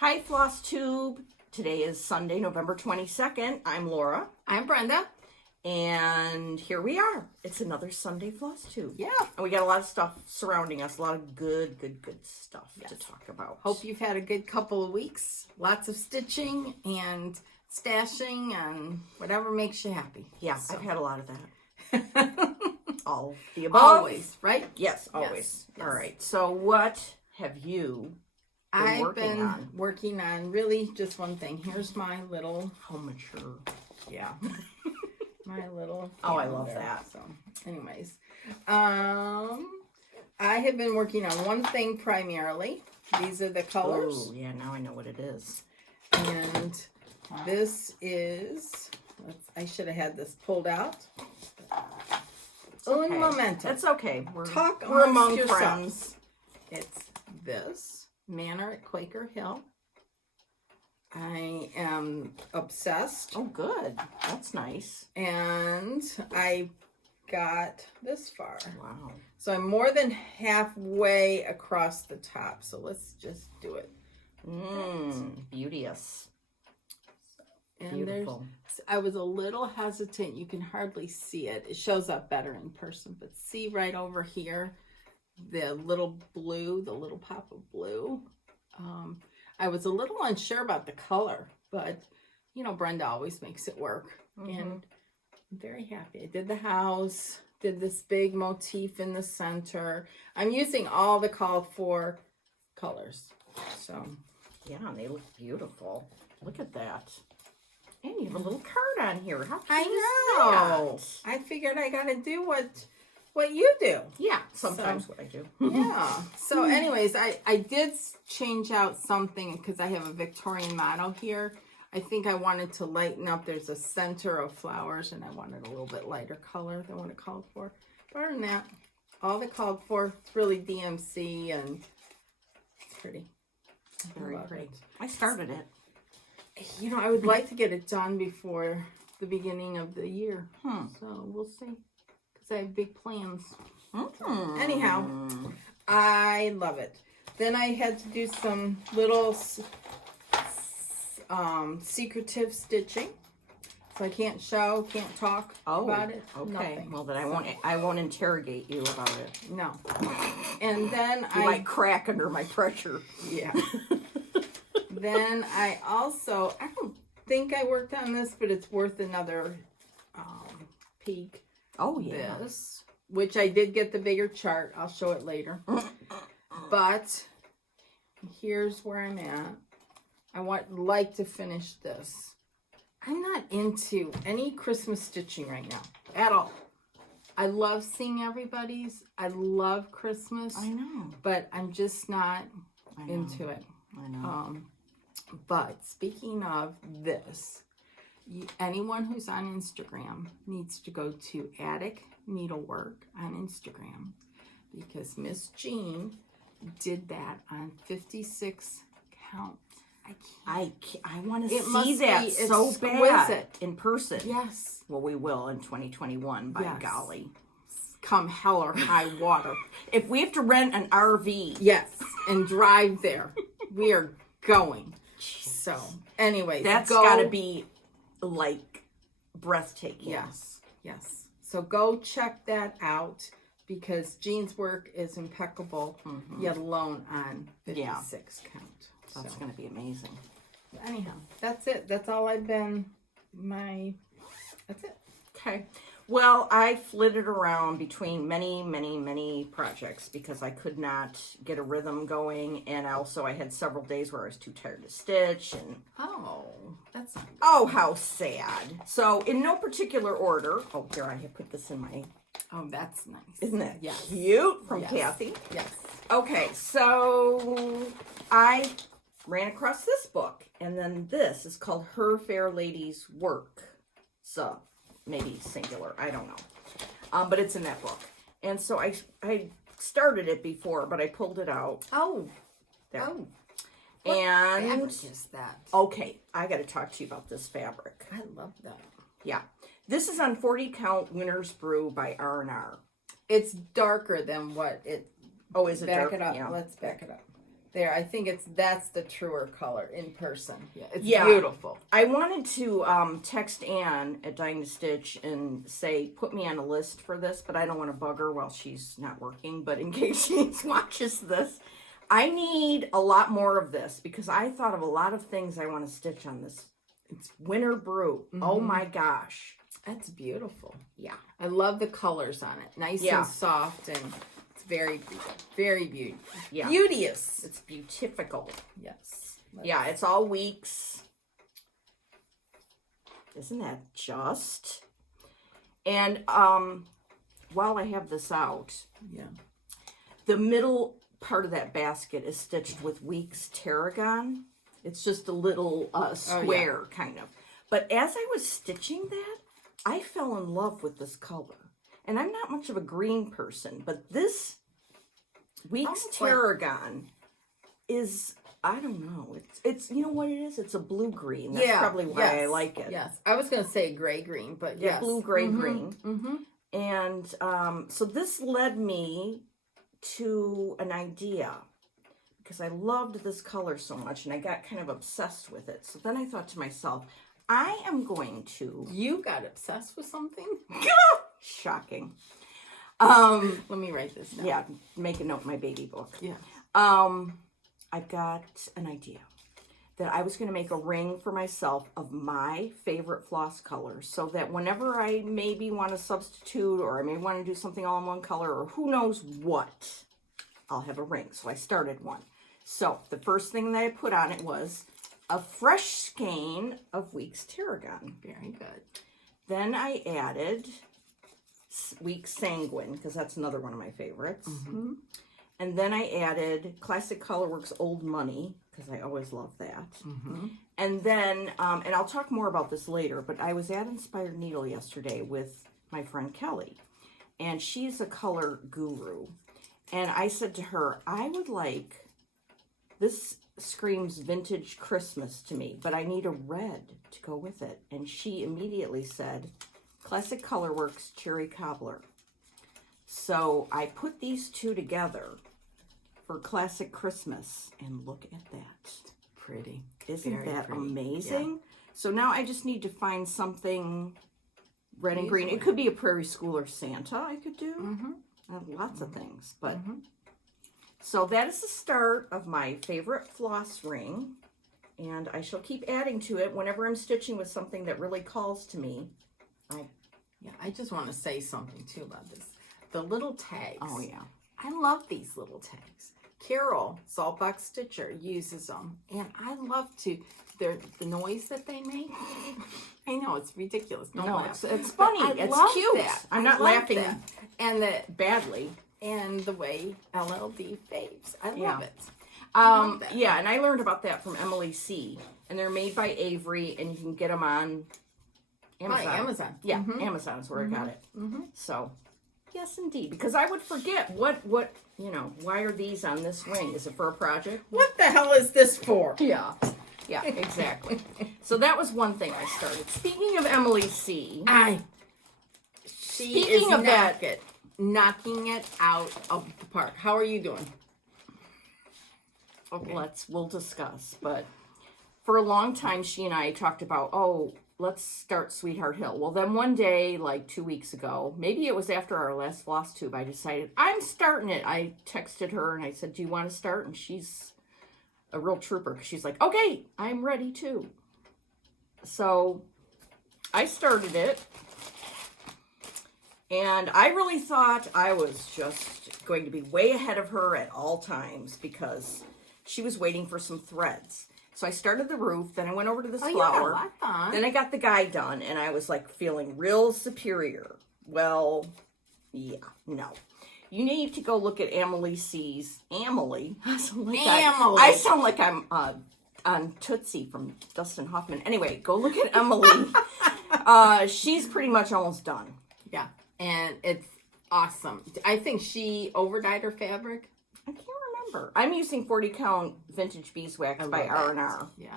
Hi, Floss Tube. Today is Sunday, November 22nd. I'm Laura. I'm Brenda. And here we are. It's another Sunday Floss Tube. Yeah. And we got a lot of stuff surrounding us. A lot of good stuff to talk about. Hope you've had a good couple of weeks. Lots of stitching and stashing and whatever makes you happy. Yeah, So. I've had a lot of that. All the above. Always, right? Yes, always. Yes. All right. So what have you I've been working on really just one thing. Here's my little... How mature. Yeah. My little... Oh, I love that. So, anyways. I have been working on one thing primarily. These are the colors. Oh, yeah, now I know what it is. And this is... I should have had this pulled out. Okay. Un momento. That's okay. We're among yourselves. friends. It's this Manor at Quaker Hill. I am obsessed. Oh, good. That's nice. And I got this far. Wow. So I'm more than halfway across the top. So let's just do it. Beauteous. And Beautiful. I was a little hesitant. You can hardly see it. It shows up better in person. But see right over here, the little blue, the little pop of blue. I was a little unsure about the color, but, you know, Brenda always makes it work. And I'm very happy. I did the house, did this big motif in the center. I'm using all the called for colors. So, yeah, and they look beautiful. Look at that. And you have a little card on here. How cute I know. is that? I figured I got to do what you do. Yeah, sometimes what I do. Yeah. So anyways, I did change out something because I have a Victorian motto here. I think I wanted to lighten up. There's a center of flowers and I wanted a little bit lighter color than what it called for. But other than that, all they called for, it's really DMC and it's pretty. Very pretty. I started it. You know, I would like to get it done before the beginning of the year. So we'll see. Because I have big plans. Anyhow, I love it. Then I had to do some little secretive stitching. So I can't show, can't talk about it. Okay. Nothing. Well, then I won't interrogate you about it. No. And then You might crack under my pressure. Yeah. Then I don't think I worked on this, but it's worth another peek. Oh, yeah. This, which I did get the bigger chart. I'll show it later. But here's where I'm at. I like to finish this. I'm not into any Christmas stitching right now at all. I love seeing everybody's. I love Christmas. I know. But I'm just not into it. I know. But speaking of this, anyone who's on Instagram needs to go to Attic Needlework on Instagram because Miss Jean did that on 56 count. I want to see that so bad in person. Yes. Well, we will in 2021, by golly. Come hell or high water. If we have to rent an RV. Yes, and drive there, we are going. So, anyways. That's got to be, like, breathtaking. Yes, yes. So go check that out because Jean's work is impeccable, yet alone on 56 count. That's going to be amazing. Anyhow, that's it. That's all I've been, that's it. Okay. Well, I flitted around between many projects because I could not get a rhythm going. And also I had several days where I was too tired to stitch. And oh, that's not good. Oh, how sad. So in no particular order. Oh, here, I have put this in my... Oh, that's nice. Isn't that cute from Kathy? Yes. Okay, so I ran across this book. And then this is called Her Fair Lady's Work. So... maybe singular, I don't know. But it's in that book. And so I started it before, but I pulled it out. Oh. There. Oh. And what fabric is that? Okay, I got to talk to you about this fabric. I love that. Yeah. This is on 40 count Winter's Brew by R&R. It's darker than what it... Oh, is it back dark? it up. Yeah. Let's back it up. There, I think that's the truer color in person. Yeah, it's Yeah. beautiful. I wanted to text Anne at Dying to Stitch and say, put me on a list for this, but I don't want to bug her while she's not working. But in case she watches this, I need a lot more of this because I thought of a lot of things I want to stitch on this. It's Winter Brew. Mm-hmm. Oh my gosh. That's beautiful. Yeah. I love the colors on it. Nice Yeah. and soft, and it's very, very beautiful. Yeah. Beauteous. It's beautifical. Yes. Yeah, it's all weeks. Isn't that just? And while I have this out, Yeah. the middle part of that basket is stitched with Weeks Tarragon. It's just a little square kind of. But as I was stitching that, I fell in love with this color. And I'm not much of a green person, but this Weeks Tarragon is, I don't know, it's you know what it is? It's a blue-green. That's probably why I like it. Yes. I was going to say gray-green, but Yeah, yes. blue-gray-green. Mm-hmm. And so this led me to an idea because I loved this color so much and I got kind of obsessed with it. So then I thought to myself, I am going to... You got obsessed with something? Shocking. Let me write this down. Yeah, make a note in my baby book. Yeah. I got an idea that I was going to make a ring for myself of my favorite floss colors so that whenever I maybe want to substitute or I may want to do something all in one color or who knows what, I'll have a ring. So I started one. So the first thing that I put on it was a fresh skein of Weeks Tarragon. Very good. Then I added Weeks Sanguine because that's another one of my favorites. Mm-hmm. And then I added Classic Colorworks Old Money, because I always love that. Mm-hmm. And then, and I'll talk more about this later, but I was at Inspired Needle yesterday with my friend Kelly. And she's a color guru. And I said to her, I would like, this screams vintage Christmas to me, but I need a red to go with it. And she immediately said, Classic Colorworks Cherry Cobbler. So I put these two together for Classic Christmas, and look at that. Pretty. Isn't Very that pretty. amazing? Yeah. So now I just need to find something red and green. It Easily. could be a Prairie Schooler Santa I could do. Mm-hmm. I have lots of things. But Mm-hmm. so that is the start of my favorite floss ring. And I shall keep adding to it whenever I'm stitching with something that really calls to me. Yeah, I just want to say something too about this. The little tags. Oh, yeah. I love these little tags. Carol, Saltbox Stitcher, uses them. And I love to, the noise that they make. I know, it's ridiculous. Don't No, laugh. it's funny. But I It's love cute. that. I'm I not love laughing that. And badly. the way LLD faves. I love it. that. Yeah, and I learned about that from Emily C. And they're made by Avery, and you can get them on Amazon. Hi, Amazon. Yeah, Mhm. Amazon is where I got it. Mm-hmm. So, yes, indeed. Because I would forget what, you know, why are these on this ring? Is it for a project? What the hell is this for? Yeah. Yeah, exactly. So that was one thing I started. Speaking of Emily C. She Speaking is of that, knocking it out of the park. How are you doing? okay, we'll discuss. But for a long time, she and I talked about, oh, let's start Sweetheart Hill. Well, then one day, like 2 weeks ago, maybe it was after our last floss tube, I decided, I'm starting it. I texted her and I said, do you want to start? And she's a real trooper. She's like, okay, I'm ready too. So I started it. And I really thought I was just going to be way ahead of her at all times because she was waiting for some threads. So I started the roof, then I went over to this flower. Yeah, fun. Then I got the guy done, and I was like feeling real superior. Well, yeah, no. You need to go look at Emily C's. Emily? I sound like I'm on Tootsie from Dustin Hoffman. Anyway, go look at Emily. She's pretty much almost done. Yeah, and it's awesome. I think she over-dyed her fabric. I can't remember. I'm using 40 count vintage beeswax by R&R. Yeah.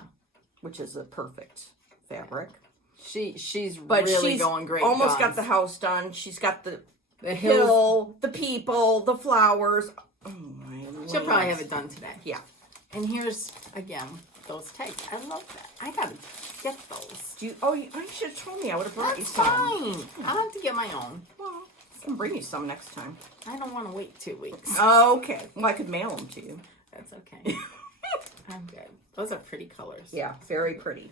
Which is a perfect fabric. She's But really she's going great. almost guns. got the house done. She's got the hills. hill, the people, the flowers. Oh my She'll probably have it done today. Yeah. And here's, again, those tags. I love that. I gotta get those. You should have told me. I would have brought you That's some. fine. I'll have to get my own. Well, I can bring you some next time. I don't want to wait 2 weeks. Okay. Well, I could mail them to you. That's okay. I'm good. Those are pretty colors. Yeah, very pretty.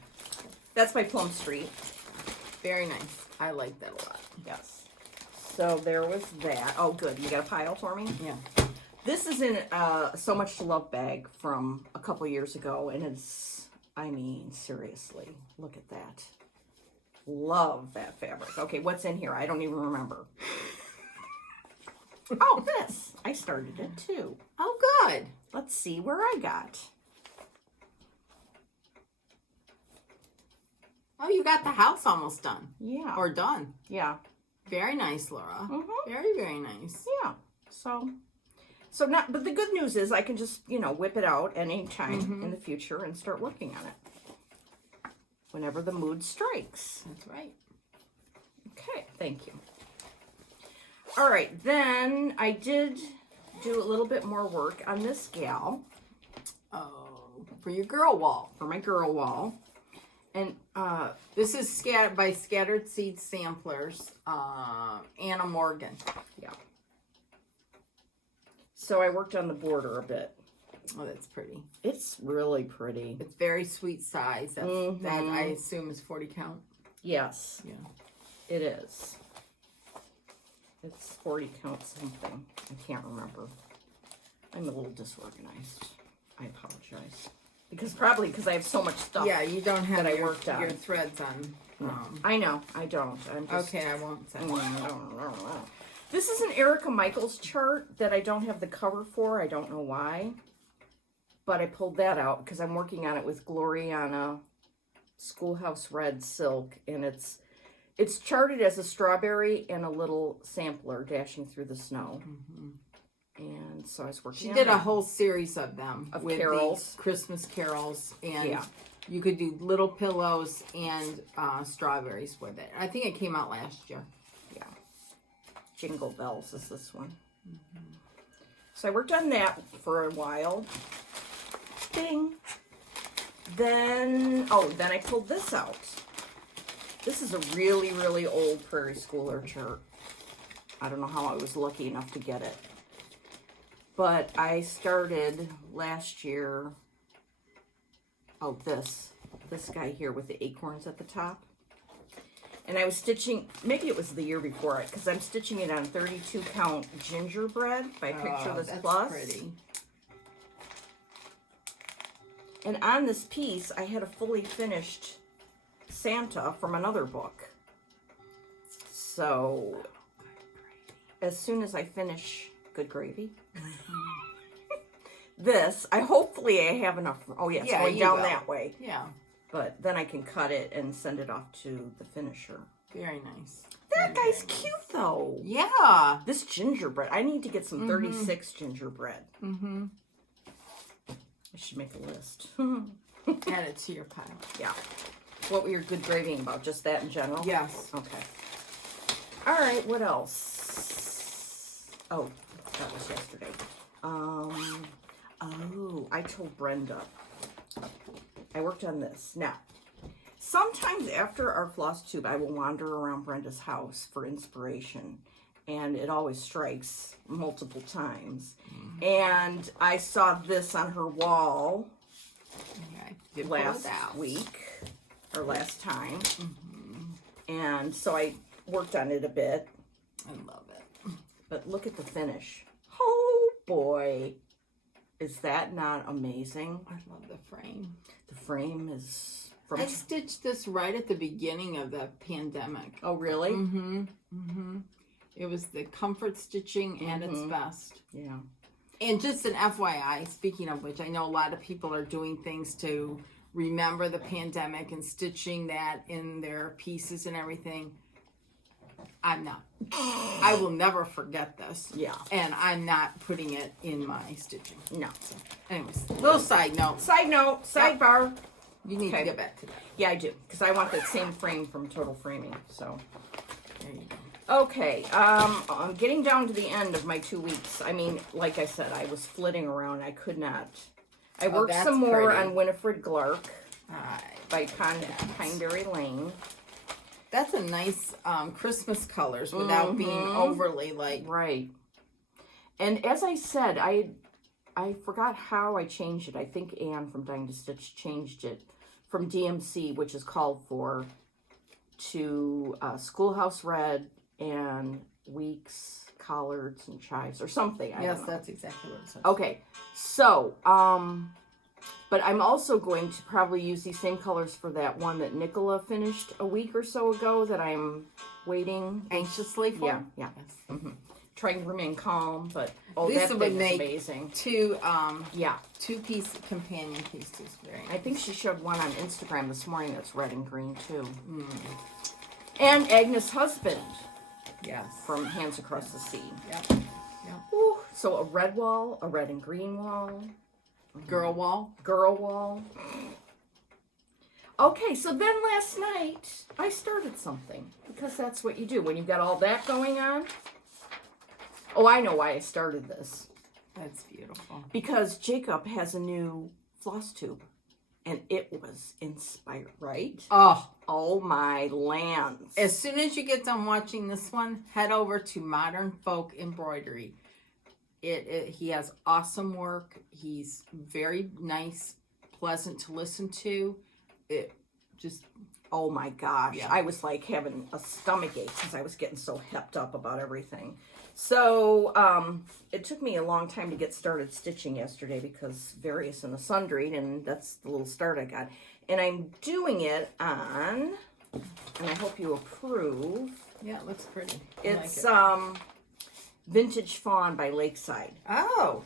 That's by Plum Street. Very nice. I like that a lot. Yes. So there was that. Oh, good. You got a pile for me? Yeah. This is in So Much to Love bag from a couple years ago, and it's, I mean, seriously, look at that. Love that fabric. Okay, what's in here? I don't even remember. Oh, this. I started it too. Oh, good. Let's see where I got. Oh, you got the house almost done. Yeah. Or done. Yeah. Very nice, Laura. Mm-hmm. Very, very nice. Yeah. So not, but the good news is I can just, whip it out any time in the future and start working on it. Whenever the mood strikes. That's right. Okay, thank you. All right, then I did do a little bit more work on this gal. Oh, for your girl wall. For my girl wall. And this is by Scattered Seed Samplers, Anna Morgan. Yeah. So I worked on the border a bit. Oh, that's pretty. It's really pretty. It's very sweet size. That I assume is 40 count. Yes. Yeah. It is. It's 40 count something. I can't remember. I'm a little disorganized. I apologize. Probably because I have so much stuff. Yeah, you don't have that I worked on. your threads on. I know. I don't. I'm just, okay, I won't say. This is an Erica Michaels chart that I don't have the cover for. I don't know why. But I pulled that out because I'm working on it with Gloriana Schoolhouse Red Silk. And it's charted as a strawberry and a little sampler dashing through the snow. Mm-hmm. And so I was working on She did that. a whole series of them. Of with carols. These Christmas carols. And Yeah. you could do little pillows and strawberries with it. I think it came out last year. Yeah. Jingle Bells is this one. Mm-hmm. So I worked on that for a while. Ding. Then I pulled this out. This is a really, really old Prairie Schooler chart. I don't know how I was lucky enough to get it. But I started last year, this guy here with the acorns at the top. And I was stitching, maybe it was the year before it, because I'm stitching it on 32 count gingerbread by Picture This Plus. Pretty. And on this piece, I had a fully finished Santa from another book. So, as soon as I finish Good Gravy, hopefully I have enough. Oh, yes, Yeah, going you down will. that way. Yeah. But then I can cut it and send it off to the finisher. Very nice. That guy's cute, though. Yeah. This gingerbread. I need to get some 36 gingerbread. Mm-hmm. I should make a list. Add it to your pile. Yeah. What were your good gravying about? Just that in general? Yes. Okay. All right, what else? Oh, that was yesterday. I told Brenda. I worked on this. Now, sometimes after our floss tube, I will wander around Brenda's house for inspiration. And it always strikes multiple times. And I saw this on her wall last week, or last time. And so I worked on it a bit. I love it. But look at the finish. Oh boy. Is that not amazing? I love the frame. The frame is from... I stitched this right at the beginning of the pandemic. Oh, really? Mm-hmm. Mm-hmm. It was the comfort stitching at its best. Yeah. And just an FYI, speaking of which, I know a lot of people are doing things to remember the pandemic and stitching that in their pieces and everything. I'm not. I will never forget this. Yeah. And I'm not putting it in my stitching. No. So, anyways, little side note. Sidebar. You need to get back to that. Yeah, I do. Because I want that same frame from Total Framing. So, there you go. Okay, I'm getting down to the end of my 2 weeks. I mean, like I said, I was flitting around. I I worked that's some more pretty. on Winifred Clark Alright. by Pineberry Lane. That's a nice Christmas colors without being overly like. Right. And as I said, I forgot how I changed it. I think Anne from Dying to Stitch changed it from DMC, which is called for, to Schoolhouse Red and Weeks, Collards, and Chives or something. I Yes, don't know. that's exactly what it says. Okay, so, but I'm also going to probably use these same colors for that one that Nicola finished a week or so ago that I'm waiting. Anxiously for? Yeah. Yes. Mm-hmm. Trying to remain calm, but This that would thing make is amazing. Two Yeah. two-piece companion pieces. Very nice. I think she showed one on Instagram this morning that's red and green too. And Agnes' husband Yes. from Hands Across the Sea. Yep. Ooh, so a red wall, a red and green wall. Girl wall. Girl wall. Okay, so then last night I started something because that's what you do when you've got all that going on. Oh, I know why I started this. That's beautiful. Because Jacob has a new floss tube and it was inspired, right? Oh my lands. As soon as you get done watching this one, head over to Modern Folk Embroidery. He has awesome work. He's very nice, pleasant to listen to. It just, oh my gosh. Yeah. I was like having a stomach ache because I was getting so hepped up about everything. So it took me a long time to get started stitching yesterday because various and the sundry, and that's the little start I got. And I'm doing it on, and I hope you approve. yeah, it looks pretty. It's I like it. Vintage Fawn by Lakeside. Oh,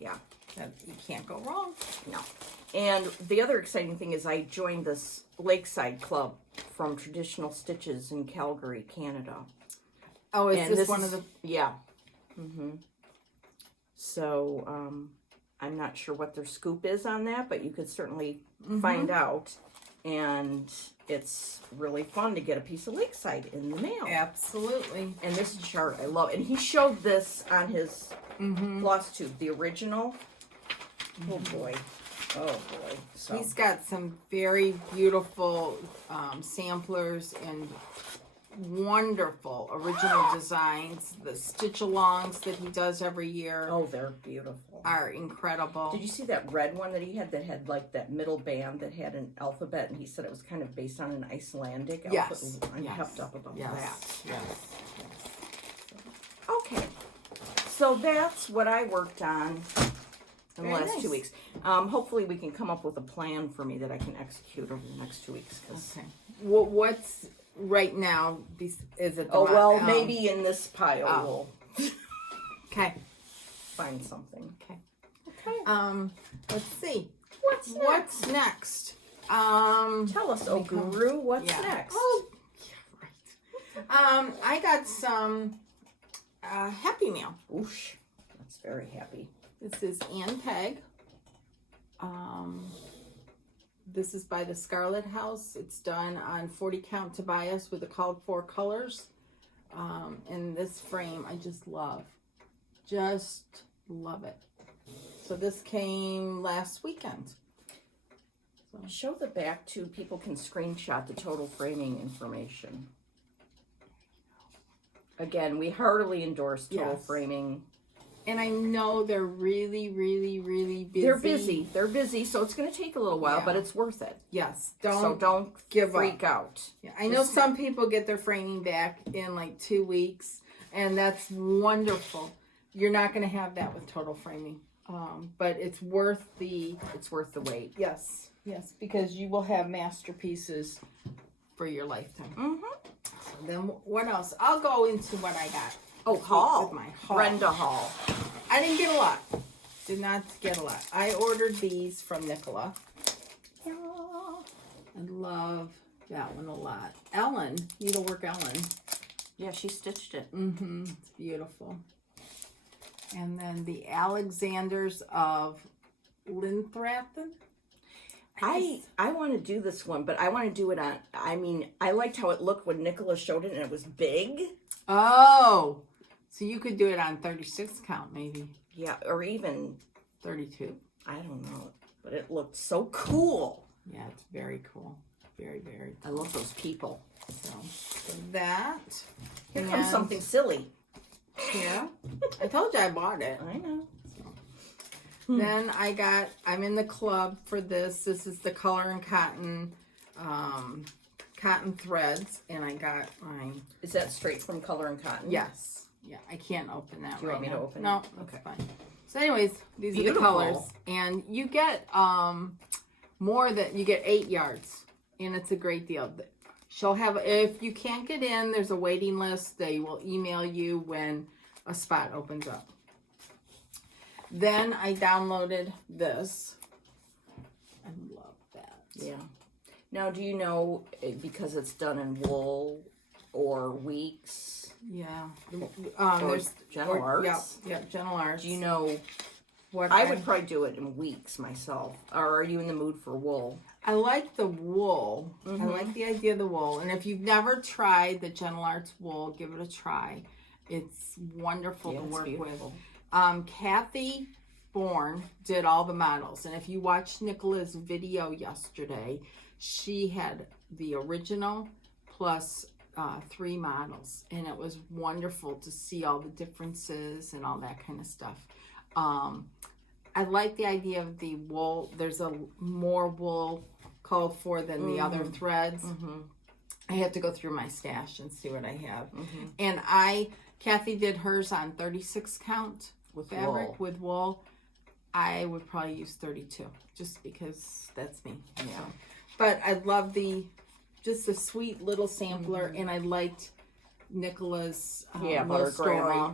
Yeah, you can't go wrong. no. And the other exciting thing is I joined this Lakeside Club from Traditional Stitches in Calgary, Canada. Oh, is And this one of the? Yeah. Mm-hmm. So, I'm not sure what their scoop is on that, but you could certainly find out. And it's really fun to get a piece of Lakeside in the mail. Absolutely. And this chart, I love. And he showed this on his floss tube, the original. Oh, boy. Oh, boy. So. He's got some very beautiful samplers and wonderful original designs. The stitch-alongs that he does every year Oh, they're beautiful. are incredible. Did you see that red one that he had like that middle band that had an alphabet, and he said it was kind of based on an Icelandic Yes. alphabet? I'm Yes. pepped up about Yes. that. Yes. Okay, so that's what I worked on in the Very last nice. 2 weeks. Hopefully we can come up with a plan for me that I can execute over the next 2 weeks. 'Cause Okay. What's right now? Is it? The oh, well, maybe in this pile we'll Okay. find something. Okay. Okay. Let's see. What's next? What's next? Tell us, oh guru, what's yeah. next? Oh, yeah, right. I got some Happy Mail. Oosh, that's very happy. This is Ann Peg. This is by the Scarlet House. It's done on 40 count Tobias with the called for colors. And this frame I just love. Just love it. So this came last weekend. Show the back too. People can screenshot the total framing information. Again, we heartily endorse total Yes. framing. And I know they're really, really, really busy. They're busy. They're busy, so it's going to take a little while, Yeah. but it's worth it. Yes. So don't give freak up. out. Yeah, I know some people get their framing back in like 2 weeks, and that's wonderful. You're not going to have that with total framing, but it's worth the wait. yes, because you will have masterpieces for your lifetime. Mm-hmm. So then what else? I'll go into what I got. Oh, haul. With my haul. Brenda Hall. I didn't get a lot. Did not get a lot. I ordered these from Nicola. Yeah. I love that one a lot. Ellen, Needlework Ellen. Yeah, she stitched it. Mm-hmm. It's beautiful. And then the Alexanders of Lintrathen. I want to do this one, but I want to do it on, I liked how it looked when Nicola showed it and it was big. Oh, so you could do it on 36 count maybe. Yeah, or even 32. I don't know, but it looked so cool. Yeah, it's very cool. Very, very I love those people. so that. Here and comes something silly. Yeah. I told you I bought it. I know. Then I'm in the club for this. This is the Color and Cotton cotton threads, and I got mine. Is that straight from Color and Cotton? Yes. Yeah, I can't open that. Do you want me to open No, it? okay, fine. So, anyways, these are the Beautiful. colors, and you get more than you get 8 yards, and it's a great deal. She'll have, if you can't get in, there's a waiting list. They will email you when a spot opens up. Then I downloaded this. I love that. Yeah. Now, do you know, because it's done in wool or weeks? Yeah. Or There's Gentle Arts? Yeah, Gentle Arts. Do you know, what I would probably do it in weeks myself. Or are you in the mood for wool? I like the wool. Mhm. I like the idea of the wool. And if you've never tried the Gentle Arts wool, give it a try. It's wonderful Yeah, to it's work beautiful. with. Kathy Bourne did all the models. And if you watched Nicola's video yesterday, she had the original plus 3 models. And it was wonderful to see all the differences and all that kind of stuff. I like the idea of the wool. There's a more wool called for than the other threads. Mm-hmm. I have to go through my stash and see what I have. Mm-hmm. And Kathy did hers on 36 count With fabric wool. with wool. I would probably use 32 just because that's me. Yeah. So. But I love just a sweet little sampler, and I liked Nicola's Yeah, about little her story. grandma.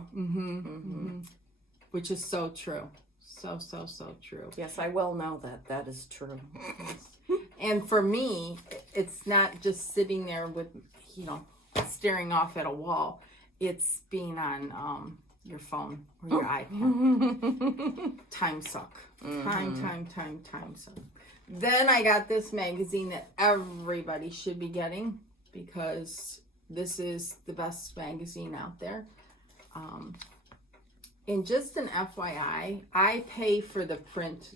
Which is so true. So true. Yes, I well know that. That is true. And for me, it's not just sitting there with, staring off at a wall. It's being on your phone or your iPad. Time suck. Time suck. Then I got this magazine that everybody should be getting because this is the best magazine out there. And just an FYI, I pay for the print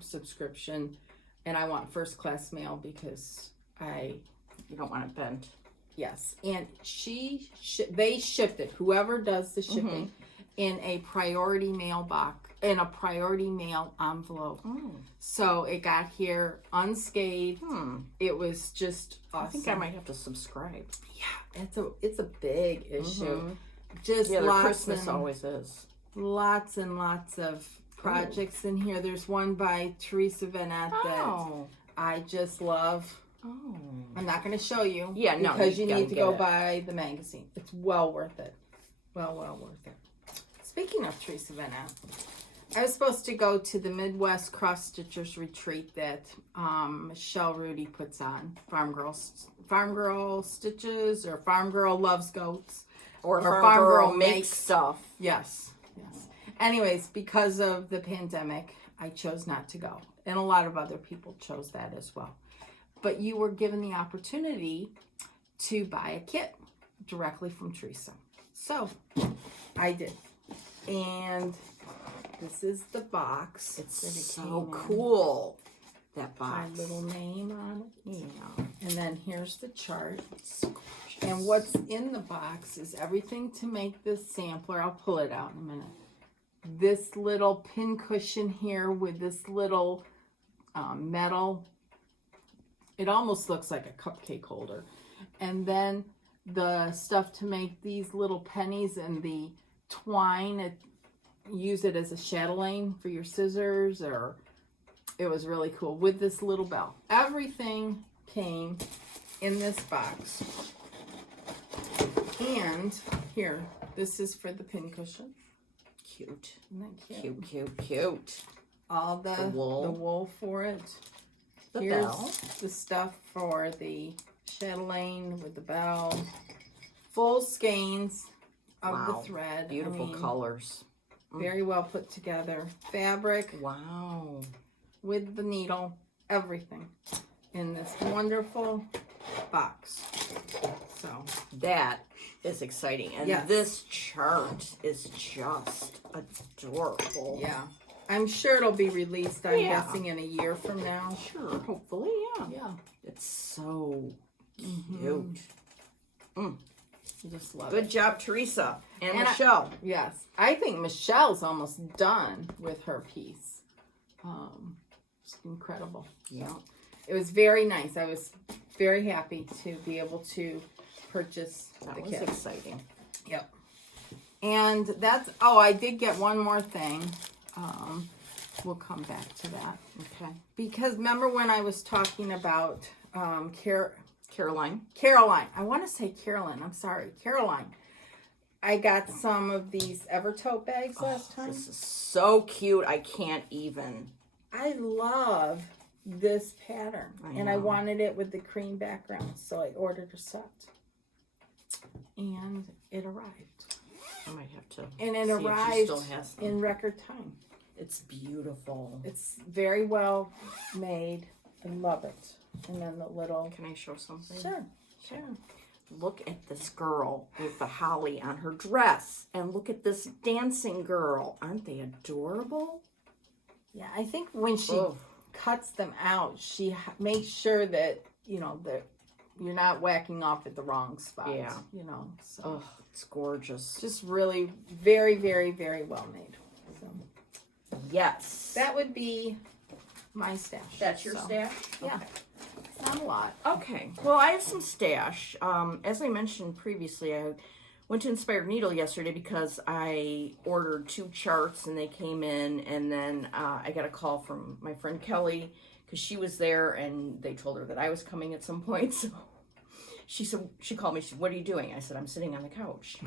subscription, and I want first class mail because You don't want it bent. yes. And they shipped it, whoever does the shipping, in a priority mail box, in a priority mail envelope. Oh. So it got here unscathed. It was just awesome. I think I might have to subscribe. Yeah, it's a big issue. Just Yeah, lots Christmas and always is. lots and lots of projects in here. There's one by Teresa Vanette that I just love. Oh. I'm not going to show you. Yeah, no, because you you gotta need to get go it. buy the magazine. It's well worth it. Well worth it. Speaking of Teresa Vanette, I was supposed to go to the Midwest Cross Stitchers retreat that Michelle Rudy puts on. Farm Girl Stitches, or Farm Girl Loves Goats. Or Farm Girl makes makes stuff. Yes. Anyways, because of the pandemic, I chose not to go. And a lot of other people chose that as well. But you were given the opportunity to buy a kit directly from Teresa. So, I did. And this is the box. It's that it so came in. cool. That My box. little name on it. Yeah. And then here's the chart. And what's in the box is everything to make this sampler. I'll pull it out in a minute. This little pin cushion here with this little metal. It almost looks like a cupcake holder. And then the stuff to make these little pennies and the twine. Use it as a chatelaine for your scissors, or it was really cool with this little bell. Everything came in this box. And here, this is for the pin cushion. Cute. Isn't that cute? Cute. All the wool for it. The Here's bell. the stuff for the chatelaine with the bell. Full skeins of the thread. Beautiful colors. Very well put together. Fabric Wow. with the needle. Everything in this wonderful box. So That is exciting. And Yes. this chart is just adorable. yeah, I'm sure it'll be released, I'm Yeah. guessing, in a year from now. Sure, hopefully, yeah. Yeah. It's so Mhm. cute. I just love Good it. job, Teresa and And Michelle. Yes. I think Michelle's almost done with her piece. It's incredible. Yeah. It was very nice. I was very happy to be able to purchase That the was kit. exciting. Yep. And that's, oh, I did get one more thing. We'll come back to that. Okay. Because remember when I was talking about Caroline. Caroline. I want to say Carolyn. I'm sorry. Caroline. I got some of these Evertote bags last time. This is so cute. I can't even. I love this pattern. And I know. wanted it with the cream background. So I ordered a set. And it arrived. I might have to. And it see if she arrived still has them. in record time. It's beautiful. It's very well made. I love it. And then the little... Can I show something? Sure. Look at this girl with the holly on her dress. And look at this dancing girl. Aren't they adorable? Yeah, I think when she Oh. cuts them out, she makes sure that, you know, that you're not whacking off at the wrong spot. Yeah. You know, so Oh, it's gorgeous. just really very, very, very well made. So Yes. that would be my stash. That's your So, stash? Yeah. Okay. Not a lot. Okay. Well, I have some stash. As I mentioned previously, I went to Inspired Needle yesterday because I ordered 2 charts and they came in, and then I got a call from my friend Kelly because she was there and they told her that I was coming at some point. So she called me. She said, "What are you doing?" I said, "I'm sitting on the couch."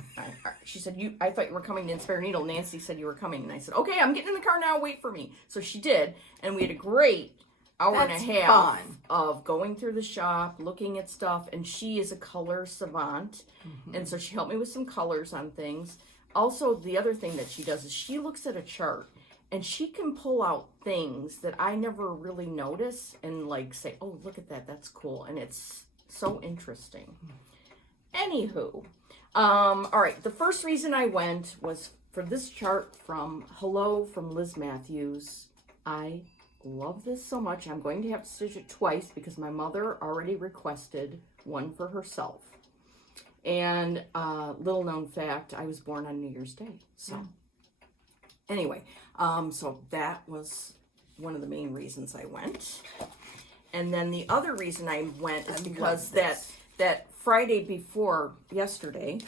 She said, I thought you were coming to Inspired Needle. Nancy said you were coming. And I said, "Okay, I'm getting in the car now. Wait for me." So she did. And we had a great hour That's and a half fun. of going through the shop, looking at stuff. And she is a color savant. And so she helped me with some colors on things. Also, the other thing that she does is she looks at a chart and she can pull out things that I never really notice and like say, "Oh, look at that. That's cool." And it's so interesting. Anywho, all right. The first reason I went was for this chart from Hello from Liz Matthews. I love this so much. I'm going to have to stitch it twice because my mother already requested one for herself. And little known fact, I was born on New Year's Day. So anyway, so that was one of the main reasons I went. And then the other reason I went is because that Friday before yesterday,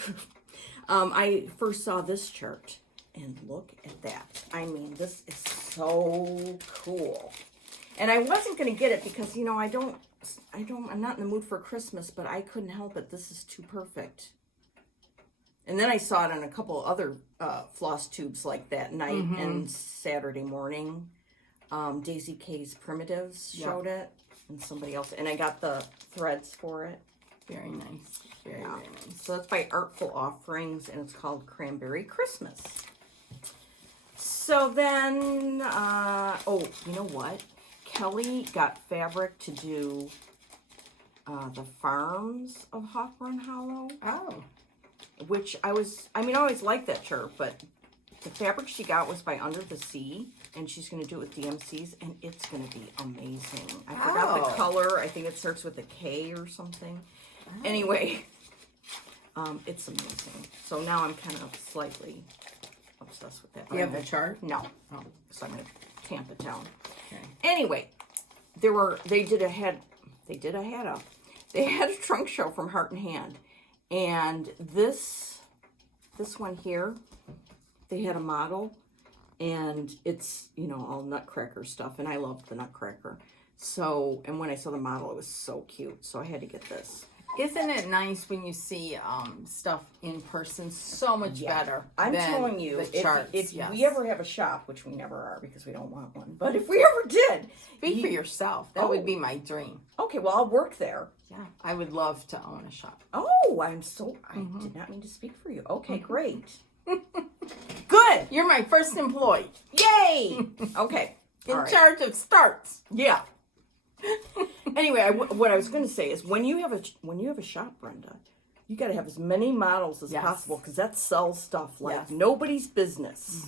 I first saw this chart. And look at that. I mean, this is so cool. And I wasn't going to get it because, you know, I'm not in the mood for Christmas, but I couldn't help it. This is too perfect. And then I saw it on a couple other floss tubes like that night and Saturday morning. Daisy K's Primitives showed it, and somebody else. And I got the threads for it. Very nice. Very, very nice. So it's by Artful Offerings, and it's called Cranberry Christmas. So then, oh, you know what? Kelly got fabric to do the farms of Hawthorne Hollow. Oh. Which I always liked that chart, but the fabric she got was by Under the Sea, and she's going to do it with DMC's, and it's going to be amazing. I forgot the color. I think it starts with a K or something. Anyway, it's amazing. So now I'm kind of slightly obsessed with that. Do you have the chart? No. Oh, so I'm going to tamp it down. Okay. Anyway, they had a trunk show from Heart and Hand, and this one here, they had a model, and it's, you know, all nutcracker stuff, and I love the nutcracker. So, and when I saw the model, it was so cute, so I had to get this. Isn't it nice when you see stuff in person? So much better. I'm than telling you, the charts. if Yes. we ever have a shop, which we never are because we don't want one, but if we ever did, Speak for yourself. That would be my dream. Okay, well, I'll work there. Yeah, I would love to own a shop. Oh, I did not mean to speak for you. Okay, great. Good. You're my first employee. Yay. Okay. In charge of starts. Yeah. Anyway, what I was going to say is when you have a shop, Brenda, you got to have as many models as possible because that sells stuff like nobody's business.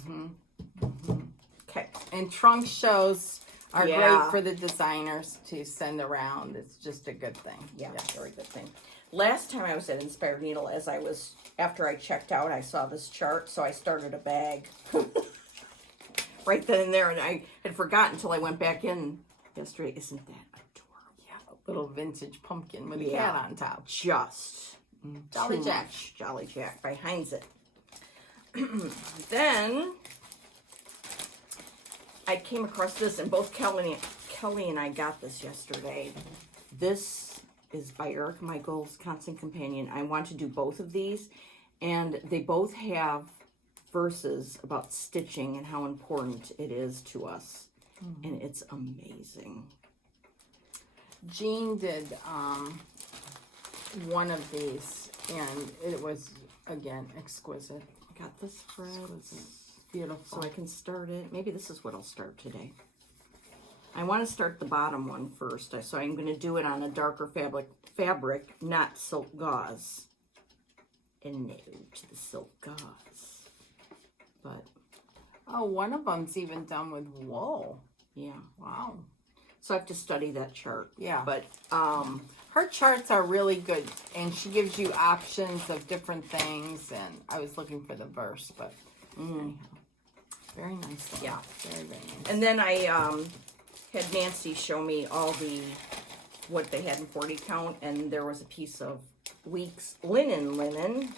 Okay. And trunk shows are Yeah. great for the designers to send around. It's just a good thing. Yeah, very good thing. Last time I was at Inspired Needle, after I checked out, I saw this chart, so I started a bag. Right then and there, and I had forgotten until I went back in yesterday. Isn't that adorable? Yeah, a little vintage pumpkin with a cat on top. Just Jolly too Jack. much Jolly Jack by Heinz It. Then I came across this, and both Kelly and I got this yesterday. This is by Eric Michael's Constant Companion. I want to do both of these, and they both have verses about stitching and how important it is to us. And it's amazing. Jean did one of these, and it was, again, exquisite. I got this thread. Beautiful. So I can start it. Maybe this is what I'll start today. I want to start the bottom one first. So I'm going to do it on a darker fabric, not silk gauze. And no to the silk gauze. But, Oh, one of them's even done with wool. yeah. Wow. So I have to study that chart. Yeah. But, Her charts are really good, and she gives you options of different things, and I was looking for the verse, but anyhow. Very nice one. Yeah. Very, very nice. and then I had Nancy show me all what they had in 40 count, and there was a piece of Weeks linen,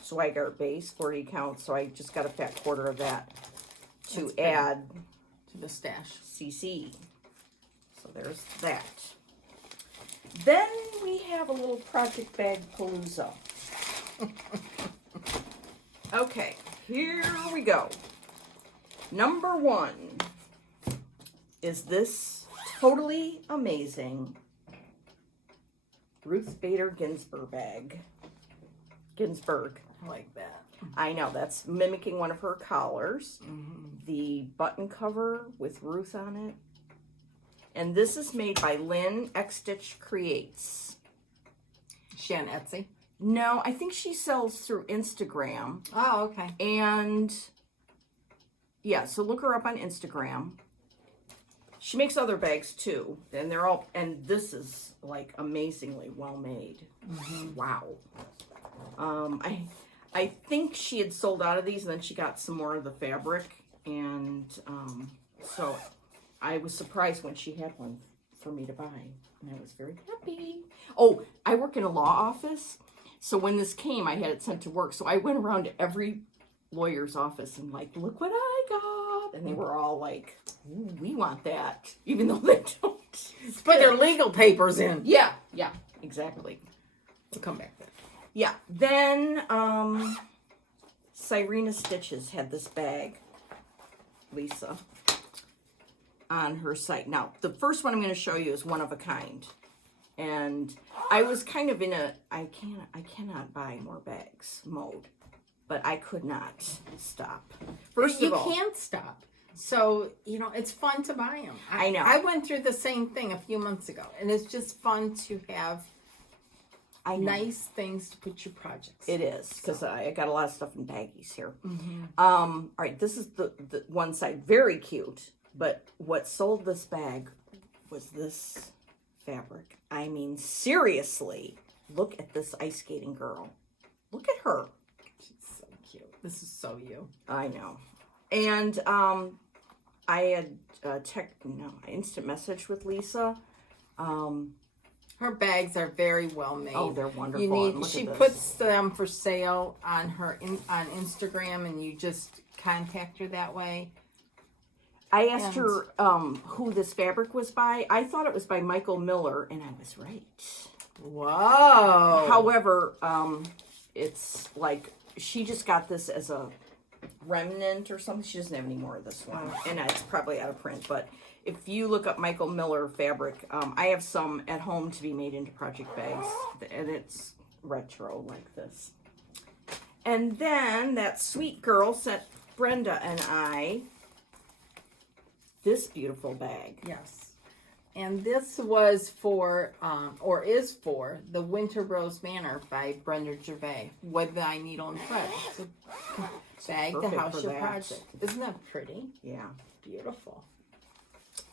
Swigart base, 40 count, so I just got a fat quarter of that to That's good. add To the stash. CC. So there's that. Then we have a little project bag palooza. Okay, here we go. Number 1 is this totally amazing Ruth Bader Ginsburg bag. Ginsburg. I like that. I know, that's mimicking one of her collars. The button cover with Ruth on it. And this is made by Lynn X Stitch Creates. Is she on Etsy? No, I think she sells through Instagram. Oh, okay. And yeah, so look her up on Instagram. She makes other bags too. And and this is like amazingly well made. Wow. I think she had sold out of these, and then she got some more of the fabric, and so I was surprised when she had one for me to buy, and I was very happy. Oh, I work in a law office, so when this came, I had it sent to work, so I went around to every lawyer's office and like, look what I got, and they were all like, ooh, we want that, even though they don't. Put their legal papers in. Yeah, exactly. We'll come back then. Yeah, then Cyrena Stitches had this bag, Lisa, on her site. Now, the first one I'm going to show you is one of a kind. And I was kind of in I cannot buy more bags mode, but I could not stop. First You of all, can't stop. So, it's fun to buy them. I know. I went through the same thing a few months ago, and it's just fun to have nice things to put your projects. It is, because I got a lot of stuff in baggies here. All right, this is the one side. Very cute. But what sold this bag was this fabric. I mean, seriously, look at this ice skating girl. Look at her. She's so cute. This is so you. I know. And I had instant message with Lisa. Her bags are very well made. Oh, they're wonderful. And look She at this. puts them for sale on on Instagram, and you just contact her that way. I asked her who this fabric was by. I thought it was by Michael Miller, and I was right. Whoa. However, it's like she just got this as a remnant or something. She doesn't have any more of this one, and it's probably out of print. But if you look up Michael Miller fabric, I have some at home to be made into project bags, and it's retro like this. And then that sweet girl sent Brenda and I this beautiful bag. Yes. And this was for, or is for, the Winter Rose Manor by Brenda Gervais with thy needle and thread. It's a bag to perfect house for your that. project. Isn't that pretty? Yeah. beautiful.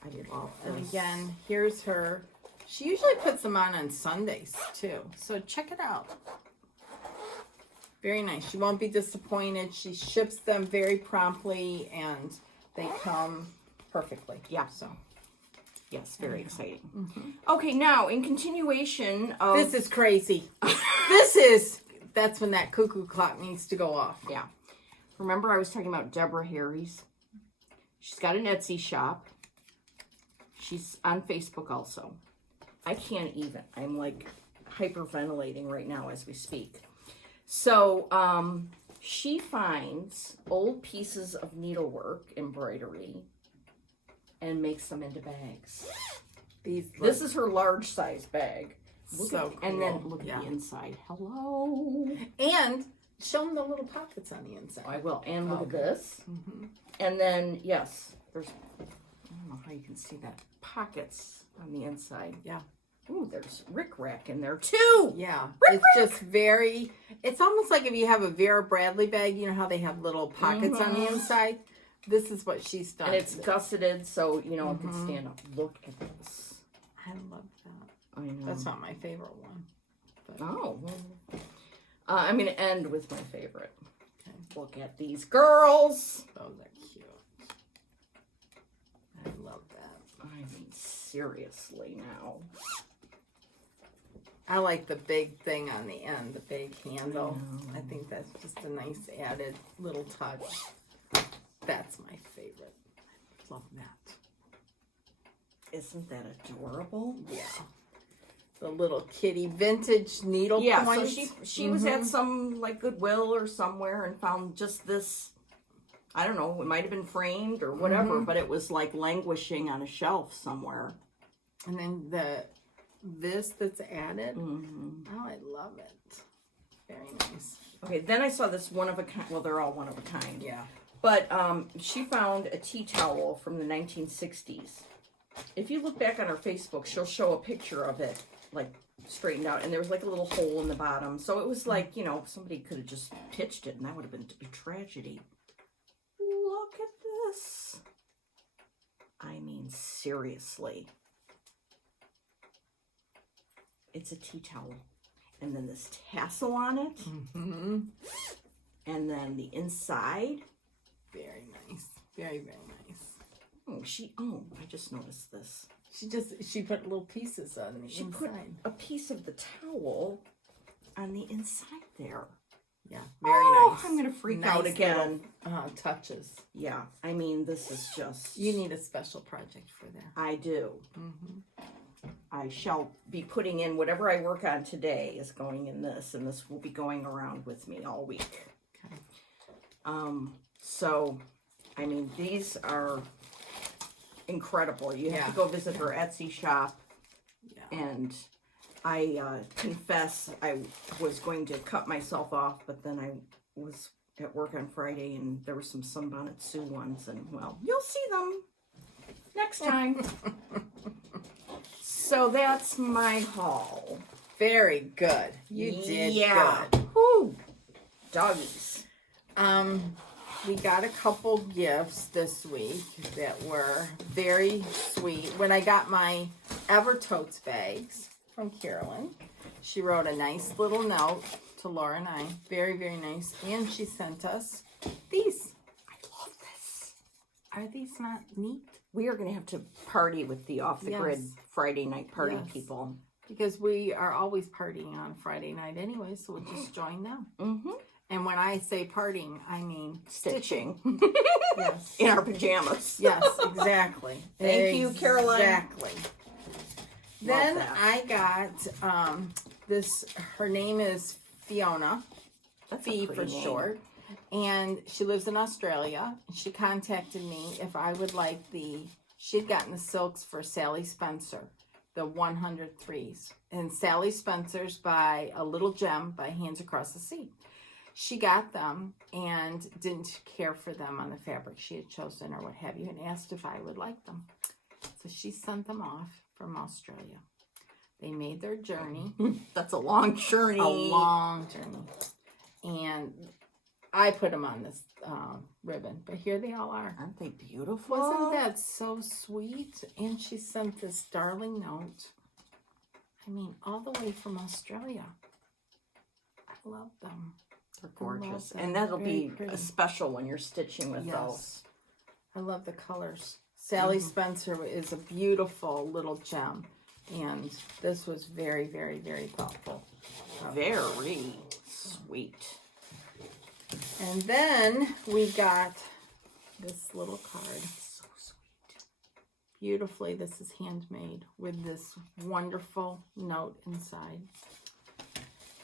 I love And this. again, here's her. She usually puts them on Sundays too. So check it out. Very nice. She won't be disappointed. She ships them very promptly and they come perfectly. Yeah. So Yes, very exciting. Okay, now in continuation of this is crazy. That's when that cuckoo clock needs to go off. yeah. Remember I was talking about Deborah Harry's? She's got an Etsy shop. She's on Facebook also. I can't even. I'm like hyperventilating right now as we speak. So, she finds old pieces of needlework, embroidery, and makes them into bags. This is her large size bag. So cool. And then look at the inside. Hello. And show them the little pockets on the inside. I will. And look at this. Mm-hmm. And then, yes, there's, I don't know how you can see that, pockets on the inside. Yeah. Ooh, there's rickrack in there too. Yeah. Rick, it's just very, it's almost like if you have a Vera Bradley bag, you know how they have little pockets on the inside? This is what she's done. And it's gusseted, so, you know, it can stand up. Look at this. I love that. I know. That's not my favorite one. But, Oh. I'm going to end with my favorite. okay. Look at these girls. Those are cute. I love that. I mean, seriously now. I like the big thing on the end, the big handle. I I think that's just a nice added little touch. That's my favorite. I love that. Isn't that adorable? Yeah. The little kitty vintage needle Yeah, points. so she was at some like Goodwill or somewhere and found just this, I don't know, it might have been framed or whatever, but it was like languishing on a shelf somewhere. And then this that's added. Oh, I love it. Very nice. Okay, then I saw this one of a kind. Well, they're all one of a kind. Yeah. But she found a tea towel from the 1960s. If you look back on her Facebook, she'll show a picture of it, like straightened out, and there was like a little hole in the bottom. So it was like, you know, somebody could have just pitched it, and that would have been a tragedy. Look at this. I mean, seriously. It's a tea towel. And then this tassel on it. And then the inside. Very nice. Very, very nice. Oh, I just noticed this. She put little pieces on the She inside. put a piece of the towel on the inside there. Yeah, very nice. I'm going to freak Nice out again. little, touches. Yeah, I mean, this is just... You need a special project for that. I do. I shall be putting in whatever I work on today is going in this, and this will be going around with me all week. Okay. So, I mean, these are incredible. You have Yeah. to go visit her Etsy shop. Yeah. And I confess I was going to cut myself off, but then I was at work on Friday and there were some Sunbonnet Sue ones, and well, you'll see them next time. So that's my haul. Very good. You did good. Whew. Doggies. We got a couple gifts this week that were very sweet. When I got my Evertotes bags from Carolyn, she wrote a nice little note to Laura and I. Very, very nice. And she sent us these. I love this. Are these not neat? We are going to have to party with the off-the-grid Yes. Friday night party Yes. people. Because we are always partying on Friday night anyway, so we'll just join them. Mm-hmm. And when I say partying, I mean Stitching. Yes. In our pajamas. Yes, exactly. Thank you, Caroline. Exactly. Then that. I got this, her name is Fiona, That's a Fee pretty for name. short, and she lives in Australia. She contacted me if I would like she'd gotten the silks for Sally Spencer, the 103s. And Sally Spencer's by A Little Gem by Hands Across the Sea. She got them and didn't care for them on the fabric she had chosen or what have you, and asked if I would like them. So she sent them off from Australia. They made their journey. That's a long journey. A long journey. And I put them on this ribbon, but here they all are. Aren't they beautiful? Wasn't that so sweet? And she sent this darling note. I mean, all the way from Australia. I love them. They're gorgeous. them. And that'll Very be pretty. a special when you're stitching with those. Yes. I love the colors. Sally Spencer is a beautiful little gem. And this was very, very, very thoughtful. Very sweet. And then we got this little card. So sweet. Beautifully, this is handmade with this wonderful note inside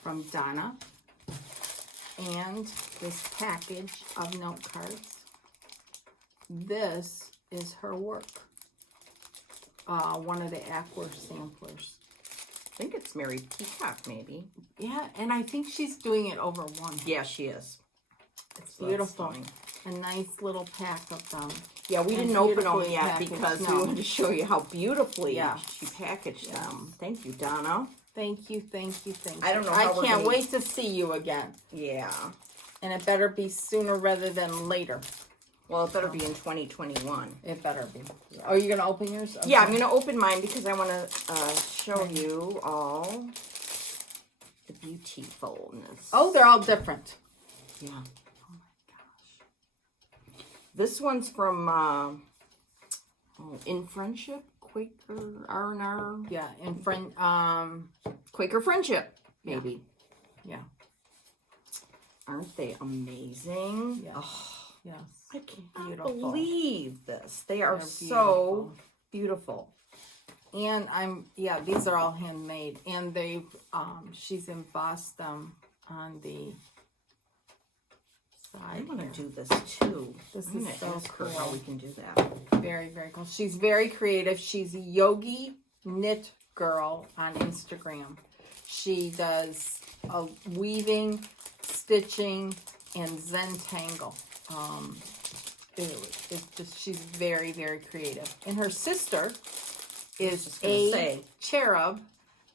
from Donna. And this package of note cards. This is her work. One of the Aqua samplers. I think it's Mary Peacock, maybe. Yeah, and I think she's doing it over one. Yeah, she is. It's beautiful. A nice little pack of them. Yeah, we And didn't open them beautifully yet packaged. because we No. wanted to show you how beautifully Yeah. she packaged them. Thank you, Donna. Thank you, thank you, thank you. I don't know I how we're can't gonna- wait to see you again. Yeah. And it better be sooner rather than later. Well, it better be in 2021. It better be. Oh, you're going to open yours? Okay. Yeah, I'm going to open mine because I want to show you all the beautifulness. Oh, they're all different. Yeah. Oh, my gosh. This one's from In Friendship, Quaker R&R. Yeah, in front, Quaker Friendship, maybe. yeah. Aren't they amazing? Yes. Oh, Yes. I can't Beautiful. believe this. They are They're so beautiful. And these are all handmade. And they've, she's embossed them on the I side want here. to do this too. This I'm is going to so ask her cool. how we can do that. Very, very cool. She's very creative. She's a yogi knit girl on Instagram. She does weaving, stitching, and Zentangle. It's just, she's very, very creative. And her sister is a cherub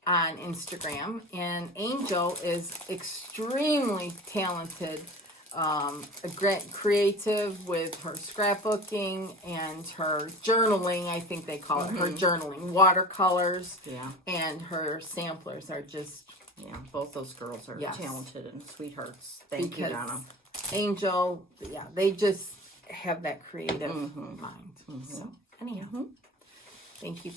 on Instagram, and Angel is extremely talented, creative with her scrapbooking and her journaling. I think they call it her journaling. Watercolors, Yeah. and her samplers are just Yeah, both those girls are Yes. talented and sweethearts. Thank you, Donna. Angel. Yeah, they just have that creative mind. So anyhow, thank you.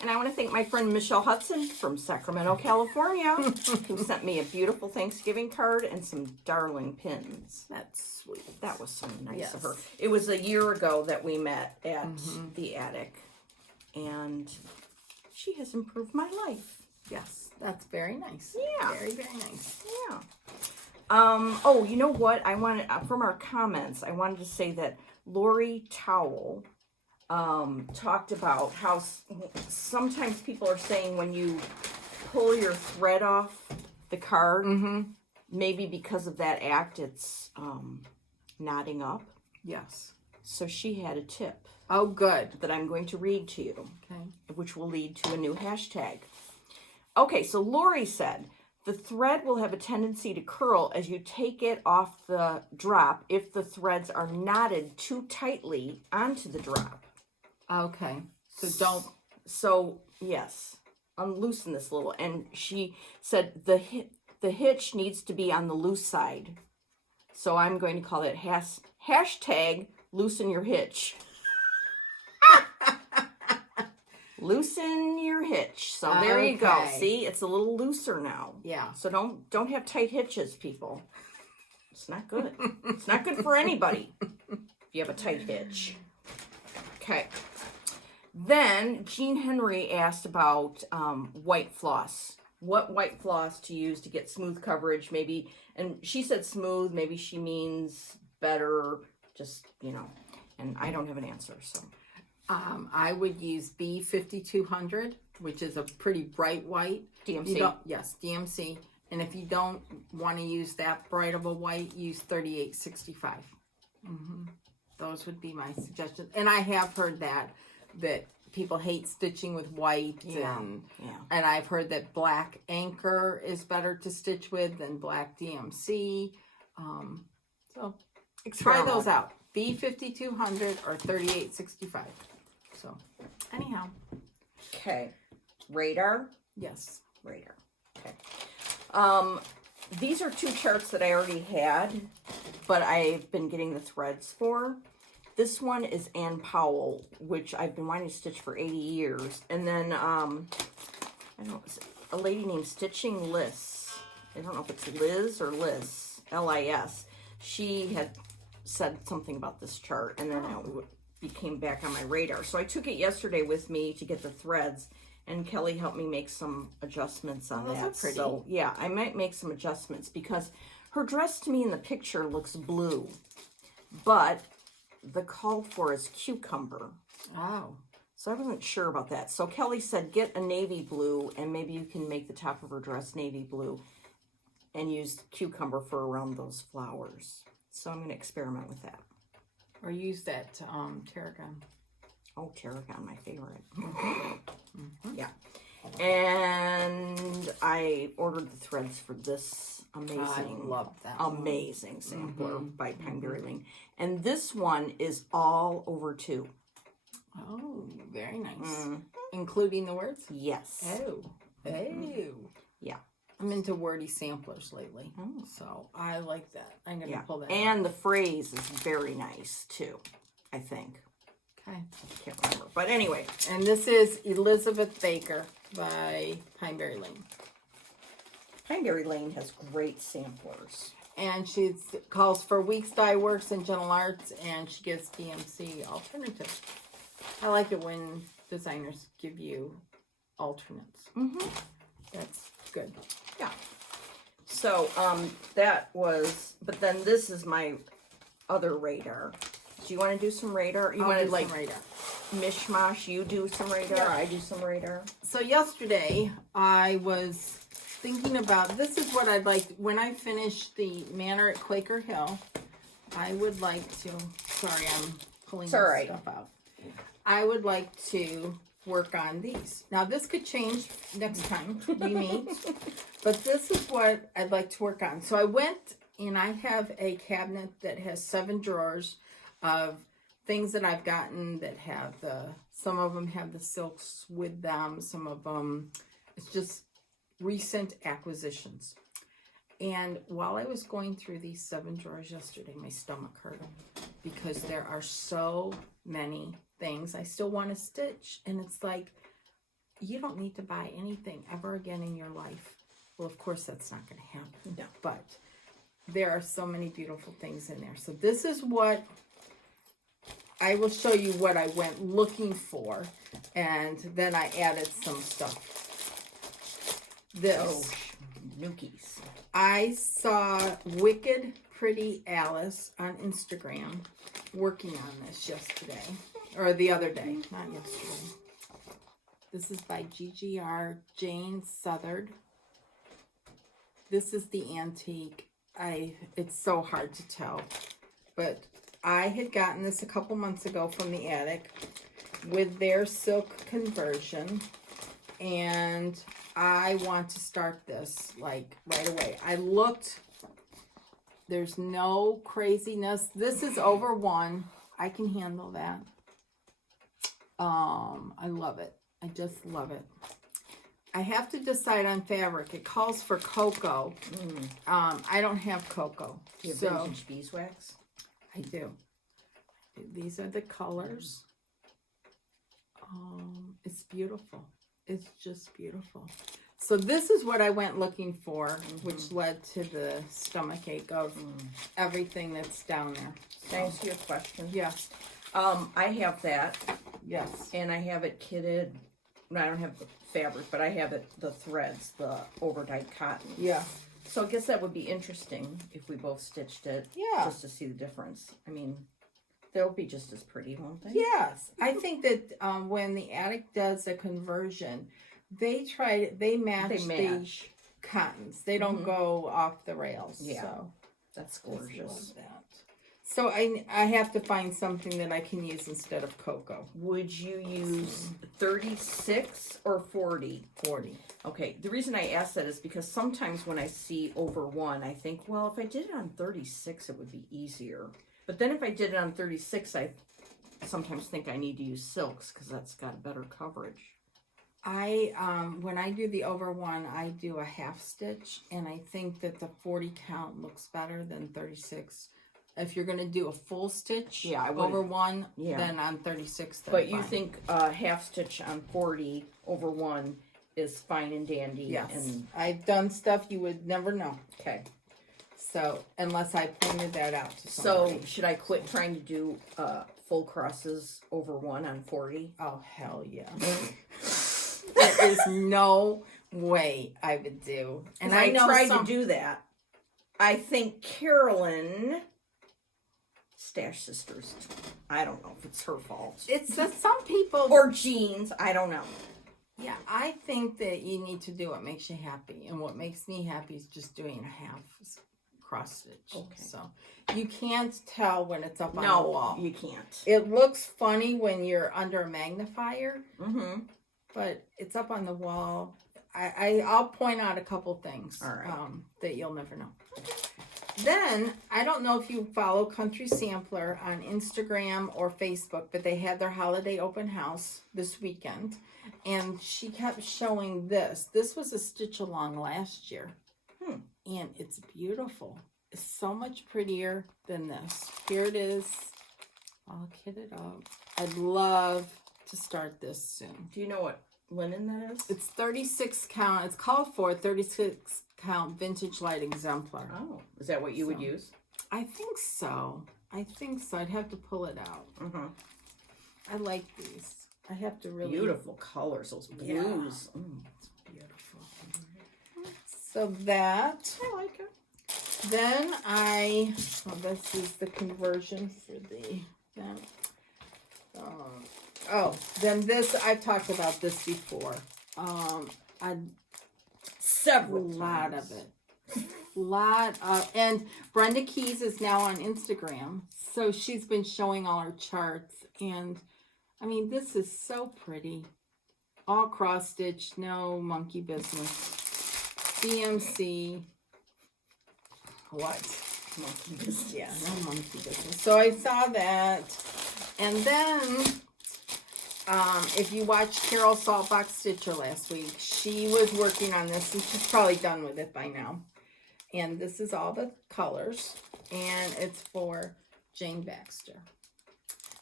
And I want to thank my friend Michelle Hudson from Sacramento, California, who sent me a beautiful Thanksgiving card and some darling pins. That's sweet. That was so nice Yes. of her. It was a year ago that we met at the attic, and she has improved my life. Yes, that's very nice. Yeah. Very, very nice. Yeah. Oh, you know what? I wanted, from our comments, I wanted to say that Lori Towell talked about how sometimes people are saying when you pull your thread off the card, maybe because of that act, it's knotting up. Yes. So she had a tip Oh, good. that I'm going to read to you, Okay. which will lead to a new hashtag. Okay, so Lori said, the thread will have a tendency to curl as you take it off the drop if the threads are knotted too tightly onto the drop. Okay. So don't. So, yes, unloosen this little. And she said the hitch needs to be on the loose side. So I'm going to call it hashtag loosen your hitch. Loosen your hitch. So there you go. Okay. See, it's a little looser now. Yeah. So don't have tight hitches, people. It's not good. It's not good for anybody if you have a tight hitch. Okay. Then Jean Henry asked about white floss. What white floss to use to get smooth coverage, maybe. And she said smooth. Maybe she means better. Just, and I don't have an answer, so. I would use B5200, which is a pretty bright white. DMC. Yes, DMC. And if you don't want to use that bright of a white, use 3865. Those would be my suggestions. And I have heard that people hate stitching with white. And I've heard that black anchor is better to stitch with than black DMC. So try Experiment. those out. B5200 or 3865. So anyhow, Okay. Radar. yes. Radar. Okay. These are two charts that I already had, but I've been getting the threads for. This one is Ann Powell, which I've been wanting to stitch for 80 years. And then, I don't know, a lady named Stitching Liz. I don't know if it's Liz or Liz, L-I-S. She had said something about this chart, and then it became back on my radar. So I took it yesterday with me to get the threads, and Kelly helped me make some adjustments on that. Those are pretty. So yeah, I might make some adjustments because her dress to me in the picture looks blue, but the called for is cucumber. Oh. So I wasn't sure about that. So Kelly said, get a navy blue, and maybe you can make the top of her dress navy blue and use cucumber for around those flowers. So I'm going to experiment with that. Or use that tarragon. Oh, tarragon, my favorite. Yeah. And I ordered the threads for this amazing, I love that amazing sampler by Pine Berry Lane. And this one is all over 2. Oh, very nice. Including the words? Yes. Oh. Oh. Yeah. I'm into wordy samplers lately. So I like that. I'm going to pull that And out. the phrase is very nice too, I think. Okay. I can't remember. But anyway. And this is Elizabeth Baker by Pine Berry Lane. Pine Berry Lane has great samplers. And she calls for Weeks Dye Works and Gentle Arts, and she gives DMC alternatives. I like it when designers give you alternates. That's good. Yeah. So, that was, but then this is my other radar. Do you want to do some radar? You I'll want to do like some radar. mishmash? You do some radar, Yeah. I do some radar. So yesterday I was thinking about, this is what I'd like, when I finish the Manor at Quaker Hill, I would like to, sorry, I'm pulling It's this all right. stuff out. I would like to work on these. Now this could change next time we meet, but this is what I'd like to work on. So I went and I have a cabinet that has 7 drawers of things that I've gotten that have some of them have the silks with them, some of them, it's just recent acquisitions. And while I was going through these 7 drawers yesterday, my stomach hurt because there are so many things I still want to stitch. And it's like, you don't need to buy anything ever again in your life. Well, of course, that's not going to happen. No. But there are so many beautiful things in there. So this is what I will show you what I went looking for. And then I added some stuff. This. Nookies. I saw Wicked Pretty Alice on Instagram working on this yesterday. Or the other day, not yesterday. This is by GGR Jane Southard. This is the antique. It's so hard to tell. But I had gotten this a couple months ago from the attic with their silk conversion. And I want to start this like right away. I looked. There's no craziness. This is over 1. I can handle that. I love it. I just love it. I have to decide on fabric. It calls for cocoa. I don't have cocoa. Do you have vintage beeswax? I do. These are the colors. It's beautiful. It's just beautiful. So this is what I went looking for, which led to the stomach ache of everything that's down there. Can I ask you a question? Yes. I have that, Yes. and I have it kitted. No, I don't have the fabric, but I have it, the threads, the overdyed cotton. Yeah. So I guess that would be interesting if we both stitched it. Yeah. Just to see the difference. I mean, they'll be just as pretty, won't they? Yes. I think that when the attic does a conversion, they match the cottons. They don't go off the rails. Yeah. So That's I just gorgeous. love that. So I have to find something that I can use instead of cocoa. Would you use 36 or 40? 40. Okay, the reason I ask that is because sometimes when I see over 1, I think, well, if I did it on 36, it would be easier. But then if I did it on 36, I sometimes think I need to use silks because that's got better coverage. When I do the over 1, I do a half stitch, and I think that the 40 count looks better than 36. If you're going to do a full stitch over 1, then on 36, but you think half stitch on 40 over 1 is fine and dandy? Yes. And I've done stuff you would never know. okay. So, unless I pointed that out to somebody. So, should I quit trying to do full crosses over 1 on 40? Oh, hell yeah. There is no way I would do. And I tried to do that. I think Carolyn, Stash Sisters, I don't know if it's her fault. It's that some people... Or Jeans, I don't know. Yeah, I think that you need to do what makes you happy. And what makes me happy is just doing a half cross stitch. Okay. So you can't tell when it's up on the wall. No, you can't. It looks funny when you're under a magnifier. Mm-hmm. But it's up on the wall. I'll point out a couple things that you'll never know. Then, I don't know if you follow Country Sampler on Instagram or Facebook, but they had their holiday open house this weekend. And she kept showing this. This was a stitch along last year. And it's beautiful. It's so much prettier than this. Here it is. I'll kit it up. I'd love to start this soon. Do you know what linen that is? It's 36 count. It's called for 36 count vintage light exemplar. Oh, is that what you would use? I think so. I'd have to pull it out. Mm-hmm. I like these. I have to really... Beautiful colors, those blues. Yeah. It's beautiful. So that... I like it. Then this is the conversion for the... then this, I've talked about this before. Several lot times. of it. And Brenda Keys is now on Instagram. So she's been showing all her charts. And, I mean, this is so pretty. All cross-stitched, no monkey business. DMC. What? Monkey business. Yeah, no monkey business. So I saw that. And then... if you watched Carol Saltbox Stitcher last week, she was working on this, and she's probably done with it by now. And this is all the colors, and it's for Jane Baxter.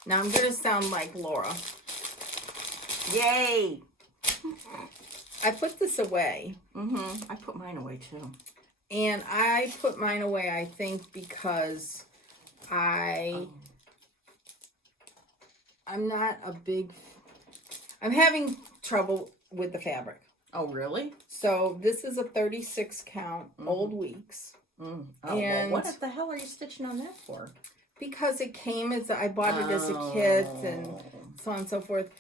Now I'm going to sound like Laura. Yay! I put this away. Mm-hmm. I put mine away too. And I put mine away, I think, because I'm not a big... I'm having trouble with the fabric. Oh, really? So this is a 36 count, old weeks. Oh, and well, what the hell are you stitching on that for? Because it came as, I bought it as a kit and so on and so forth.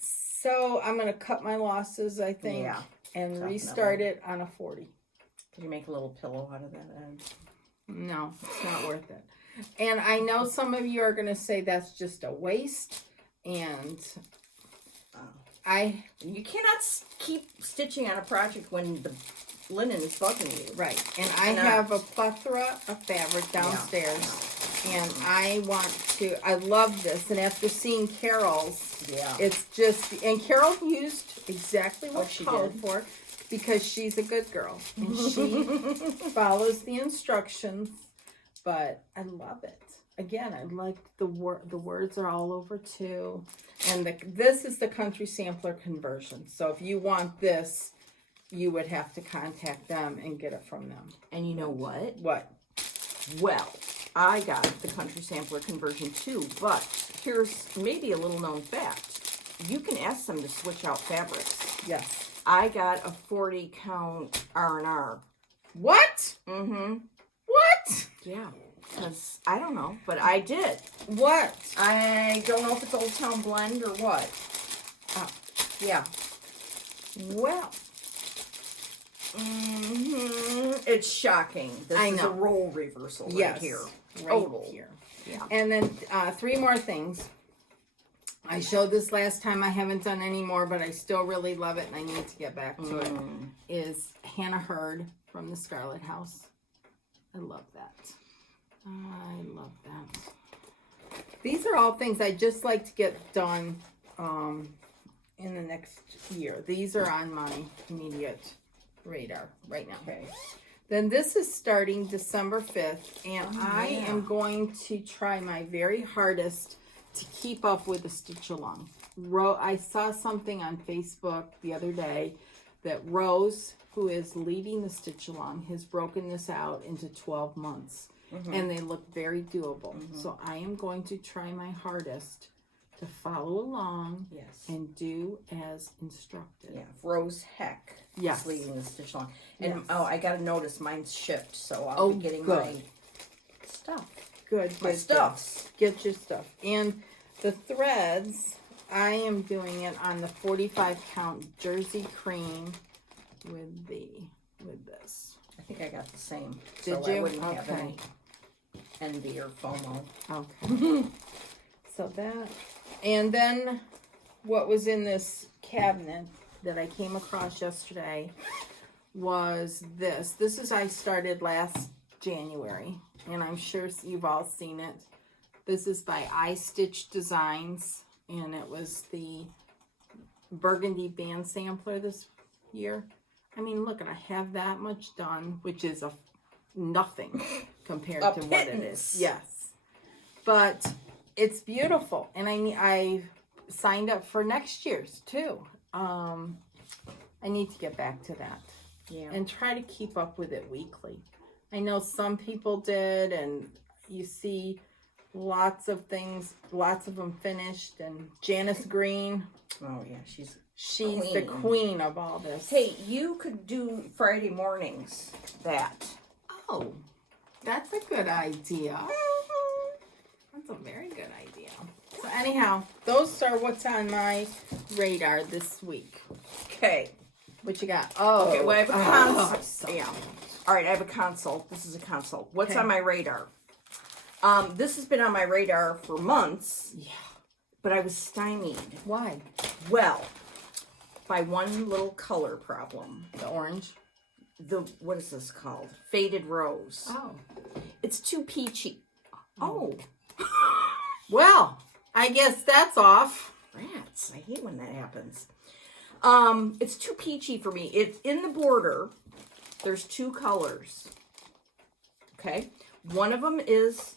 So I'm going to cut my losses, I think, and definitely restart it on a 40. Can you make a little pillow out of that end? No, it's not worth it. And I know some of you are going to say that's just a waste. And you cannot keep stitching on a project when the linen is bugging you. Right. And I have a plethora of fabric downstairs. And I love this. And after seeing Carol's, it's just, and Carol used exactly what she called for, because she's a good girl. And she follows the instructions. But I love it. Again, I like the words are all over too. And this is the Country Sampler conversion. So if you want this, you would have to contact them and get it from them. And you know what? What? Well, I got the Country Sampler conversion too, but here's maybe a little known fact. You can ask them to switch out fabrics. Yes. I got a 40 count R&R. What? Mm-hmm. What? Yeah. Because, I don't know, but I did. What? I don't know if it's Old Town Blend or what. Yeah. Well. Mm-hmm. It's shocking. This is a role reversal right here. Right here. Yeah. And then 3 more things. I showed this last time. I haven't done any more, but I still really love it, and I need to get back to it. Is Hannah Hurd from the Scarlet House. I love that. I love that. These are all things I just like to get done in the next year. These are on my immediate radar right now. Okay. Then this is starting December 5th, and I am going to try my very hardest to keep up with the stitch along. I saw something on Facebook the other day that Rose, who is leading the stitch along, has broken this out into 12 months. And they look very doable. So I am going to try my hardest to follow along and do as instructed. Yeah, Rose Heck is leading the stitch along. And I got to notice mine's shipped, so I'll be getting my stuff. Good. My stuffs. Get your stuff. And the threads, I am doing it on the 45 count Jersey cream with this. I think I got the same. Did so you? I wouldn't have any envy or FOMO. Okay. So that, and then what was in this cabinet that I came across yesterday was this. This is I started last January, and I'm sure you've all seen it. This is by iStitch Designs, and it was the Burgundy band sampler this year. I mean, look, I have that much done, which is nothing compared to what it is. Yes. But it's beautiful. And I signed up for next year's too. I need to get back to that. Yeah. And try to keep up with it weekly. I know some people did, and you see lots of things, lots of them finished. And Janice Green. Oh, yeah, she's the queen of all this. Hey, you could do Friday mornings that. Oh, that's a good idea. That's a very good idea. So anyhow, those are what's on my radar this week. Okay. What you got? Oh. Okay, well, I have a consult. Yeah. All right, I have a consult. This is a consult. What's on my radar? This has been on my radar for months. Yeah. But I was stymied. Why? Well, by one little color problem. The orange? What is this called? Faded Rose. Oh. It's too peachy. Oh. Well, I guess that's off. Rats. I hate when that happens. It's too peachy for me. It's in the border. There's 2 colors. Okay. One of them is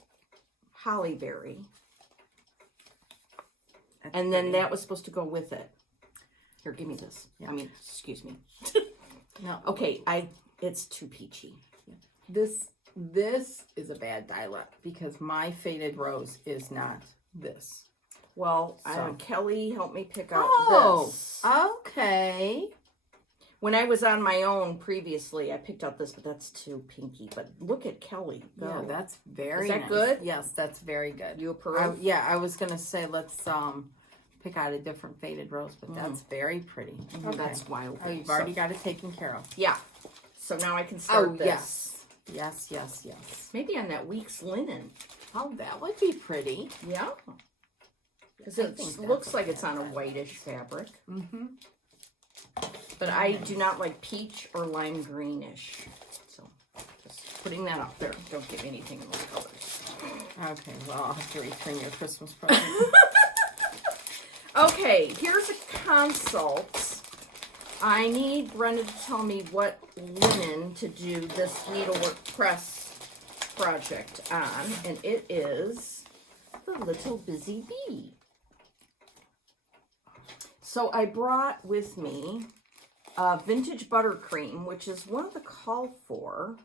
Hollyberry. And then that was supposed to go with it. Here, give me this. Yeah. I mean, excuse me. No. Okay, it's too peachy. This is a bad dialect because my Faded Rose is not this. Well, Kelly helped me pick out this. Okay. When I was on my own previously, I picked out this, but that's too pinky. But look at Kelly. Go. Yeah, that's very nice. Is that good? Yes, that's very good. You approve? I was going to say let's pick out a different Faded Rose, but that's very pretty. Okay. That's wild. Oh, you've already got it taken care of. Yeah. So now I can start this. Yes. Maybe on that week's linen. Oh, that would be pretty. Yeah. Because it looks like it's on a whitish fabric. Mm-hmm. But I do not like peach or lime greenish. So just putting that out there. Don't give me anything in those colors. Okay, well, I'll have to return your Christmas present. Okay, here's a consult. I need Brenda to tell me what linen to do this needlework press project on. And it is the Little Busy Bee. So I brought with me vintage buttercream, which is one of the called for.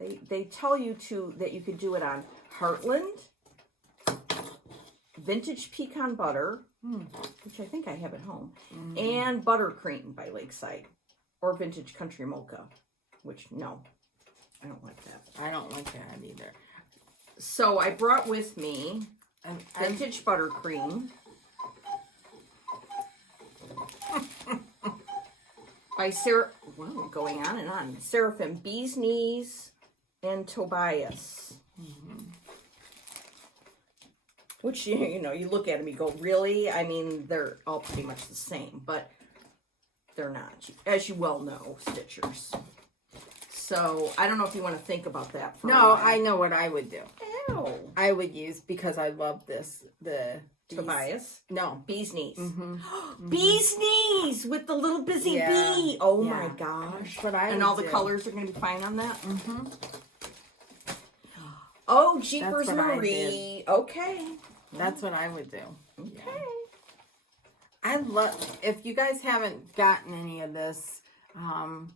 They tell you that you could do it on Heartland, vintage pecan butter, which I think I have at home, and buttercream by Lakeside, or vintage country mocha, which no, I don't like that. I don't like that either. So I brought with me vintage buttercream. By going on and on. Seraphim, Bee's Knees, and Tobias. Which, you know, you look at them, you go, really? I mean, they're all pretty much the same, but they're not, as you well know, stitchers. So, I don't know if you want to think about that for a No, while. I know what I would do. Ew. I would use, because I love this, Tobias? No. Bee's knees. Mm-hmm. Bee's knees with the little busy Yeah. bee. Oh Yeah. my gosh. But I and would all the do. colors are going to be fine on that? Mm-hmm. Oh, Jeepers That's what I Marie. Okay. That's what I would do. Okay. I love, if you guys haven't gotten any of this,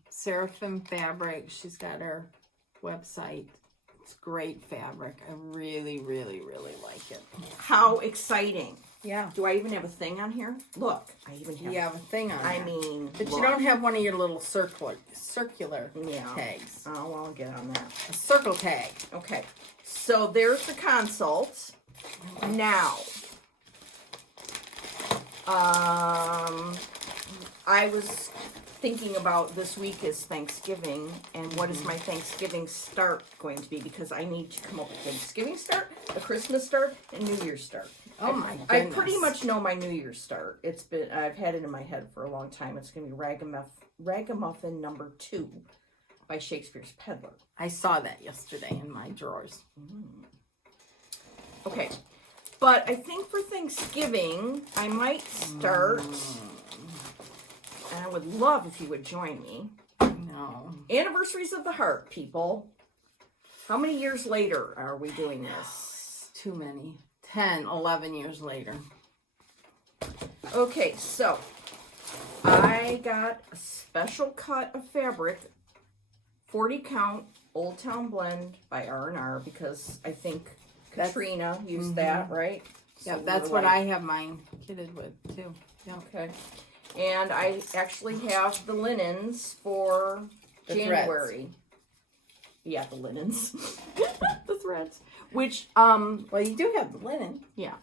Seraphim Fabric, she's got her website. It's great fabric. I really, really, really like it. How exciting. Yeah. Do I even have a thing on here? Look, I even have. You have a thing on I there. mean, But look. you don't have one of your little circular Yeah. tags. Oh, well, I'll get on that. A circle tag. Okay. So there's the consult. Now, I was thinking about this week is Thanksgiving, and what is my Thanksgiving start going to be? Because I need to come up with Thanksgiving start, a Christmas start, and New Year's start. Oh my goodness. I pretty much know my New Year's start. I've had it in my head for a long time. It's going to be Ragamuffin number 2 by Shakespeare's Peddler. I saw that yesterday in my drawers. Okay, but I think for Thanksgiving, I might start, and I would love if you would join me. No. Anniversaries of the Heart, people. How many years later are we doing this? Too many. 10, 11 years later. Okay, so I got a special cut of fabric, 40 count, Old Town Blend by R&R, because I think Katrina used that, right? Yeah, So that's we're what like- I have mine kitted with, too. Yeah. Okay. And I actually have the linens for The January. Yeah, the linens. The threads. Which, Well, you do have the linen. yeah.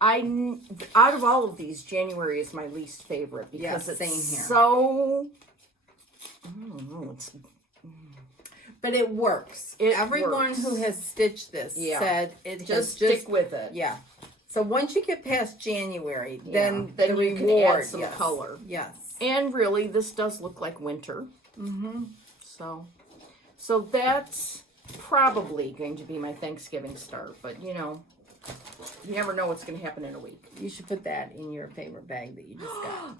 Out of all of these, January is my least favorite because Yeah, it's same here. so, I don't know, But it works. It Everyone works. who has stitched this Yeah. said it just has stick with it. Yeah. So once you get past January, then then the you can reward, add some yes. color. Yes. And really, this does look like winter. Mm-hmm. So that's probably going to be my Thanksgiving start. But, you know, you never know what's going to happen in a week. You should put that in your favorite bag that you just got.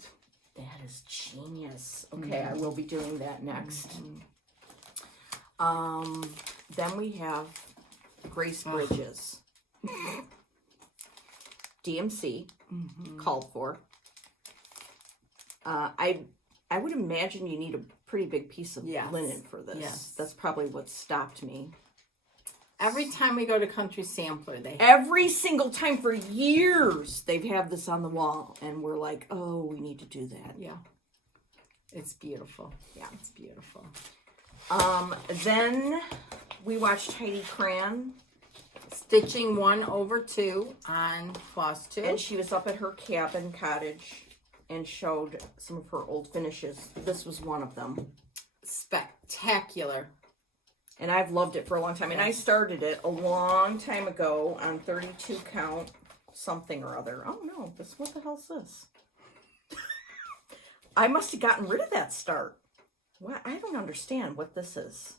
That is genius. Okay, I will be doing that next. Then we have Grace Bridges. DMC called for. I would imagine you need a pretty big piece of Yes. linen for this. Yes. That's probably what stopped me. Every time we go to Country Sampler, they Every single time for years, they've had this on the wall, and we're like, oh, we need to do that. yeah. It's beautiful. Yeah, it's beautiful. Then we watched Heidi Cran, Stitching 1 over 2 on Floss 2. and she was up at her cabin cottage and showed some of her old finishes. This was one of them. Spectacular. And I've loved it for a long time. And I started it a long time ago on 32 count something or other. Oh no, what the hell's this? I must have gotten rid of that start. What? I don't understand what this is.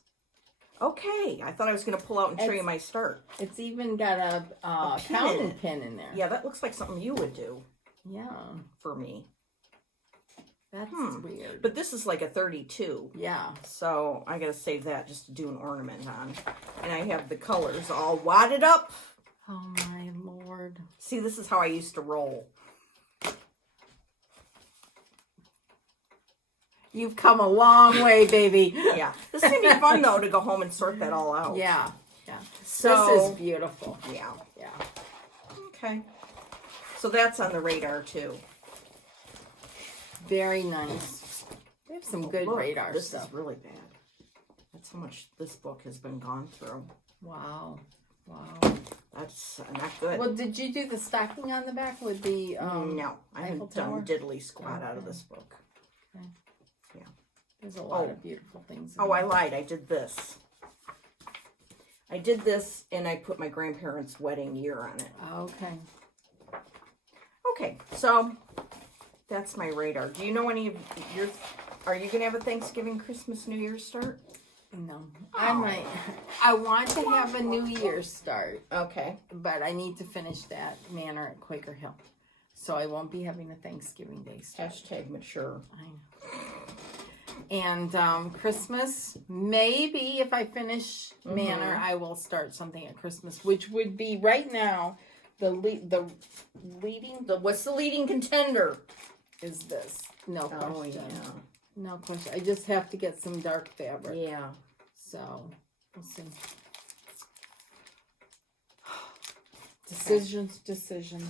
Okay, I thought I was going to pull out and show you my start. It's even got a pin in counting it. pin in there. Yeah, that looks like something you would do Yeah. for me. That's weird. But this is like a 32. Yeah. So I got to save that just to do an ornament on. And I have the colors all wadded up. Oh my Lord. See, this is how I used to roll. You've come a long way, baby. Yeah. This is going to be fun, though, to go home and sort that all out. Yeah. Yeah. So, This is beautiful. yeah. Yeah. Okay. So that's on the radar, too. Very nice. We have some good Look, radar this stuff. is really bad. That's how much this book has been gone through. Wow. Wow. That's not good. Well, did you do the stocking on the back with the no, I Eiffel haven't done Tower? diddly squat out of this book. Okay. Yeah. There's a lot of beautiful things. in Oh, I there. lied. I did this. I did this and I put my grandparents' wedding year on it. Okay. Okay, so that's my radar. Do you know any of your... Are you going to have a Thanksgiving, Christmas, New Year's start? No. I might. I want to have a New Year's start. Okay. But I need to finish that manor at Quaker Hill. So I won't be having a Thanksgiving Day start. Hashtag mature. I know. And Christmas, maybe if I finish manor, I will start something at Christmas, which would be right now what's the leading contender? Is this. No question. Oh, yeah. No question. I just have to get some dark fabric. Yeah. So, we'll see. Decisions.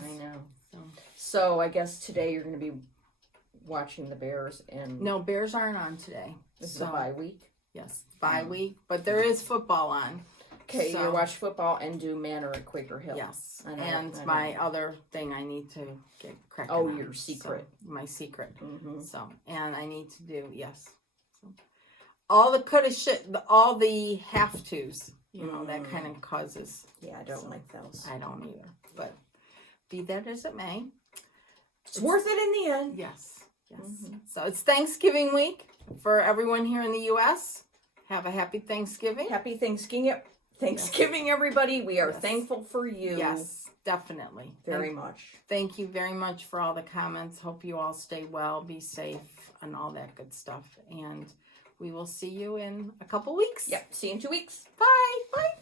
I know. So. So I guess today you're going to be watching the Bears and... No, Bears aren't on today. This is a bye week? Yes, bye week. But there is football on. Okay, so, you watch football and do Manor at Quaker Hill. Yes. And my other thing I need to get cracking Oh, on. your secret. So, my secret. Mm-hmm. So, and I need to do, yes. So, all the coulda, all the have-tos, you know, that kind of causes. Yeah, I don't like those. I don't either. But be that as it may. It's worth it in the end. Yes. Yes. So it's Thanksgiving week for everyone here in the U.S. Have a happy Thanksgiving. Happy Thanksgiving, everybody. We are thankful for you. Yes, definitely. Very much. Thank you very much for all the comments. Hope you all stay well, be safe, and all that good stuff. And we will see you in a couple weeks. Yep. See you in 2 weeks. Bye. Bye.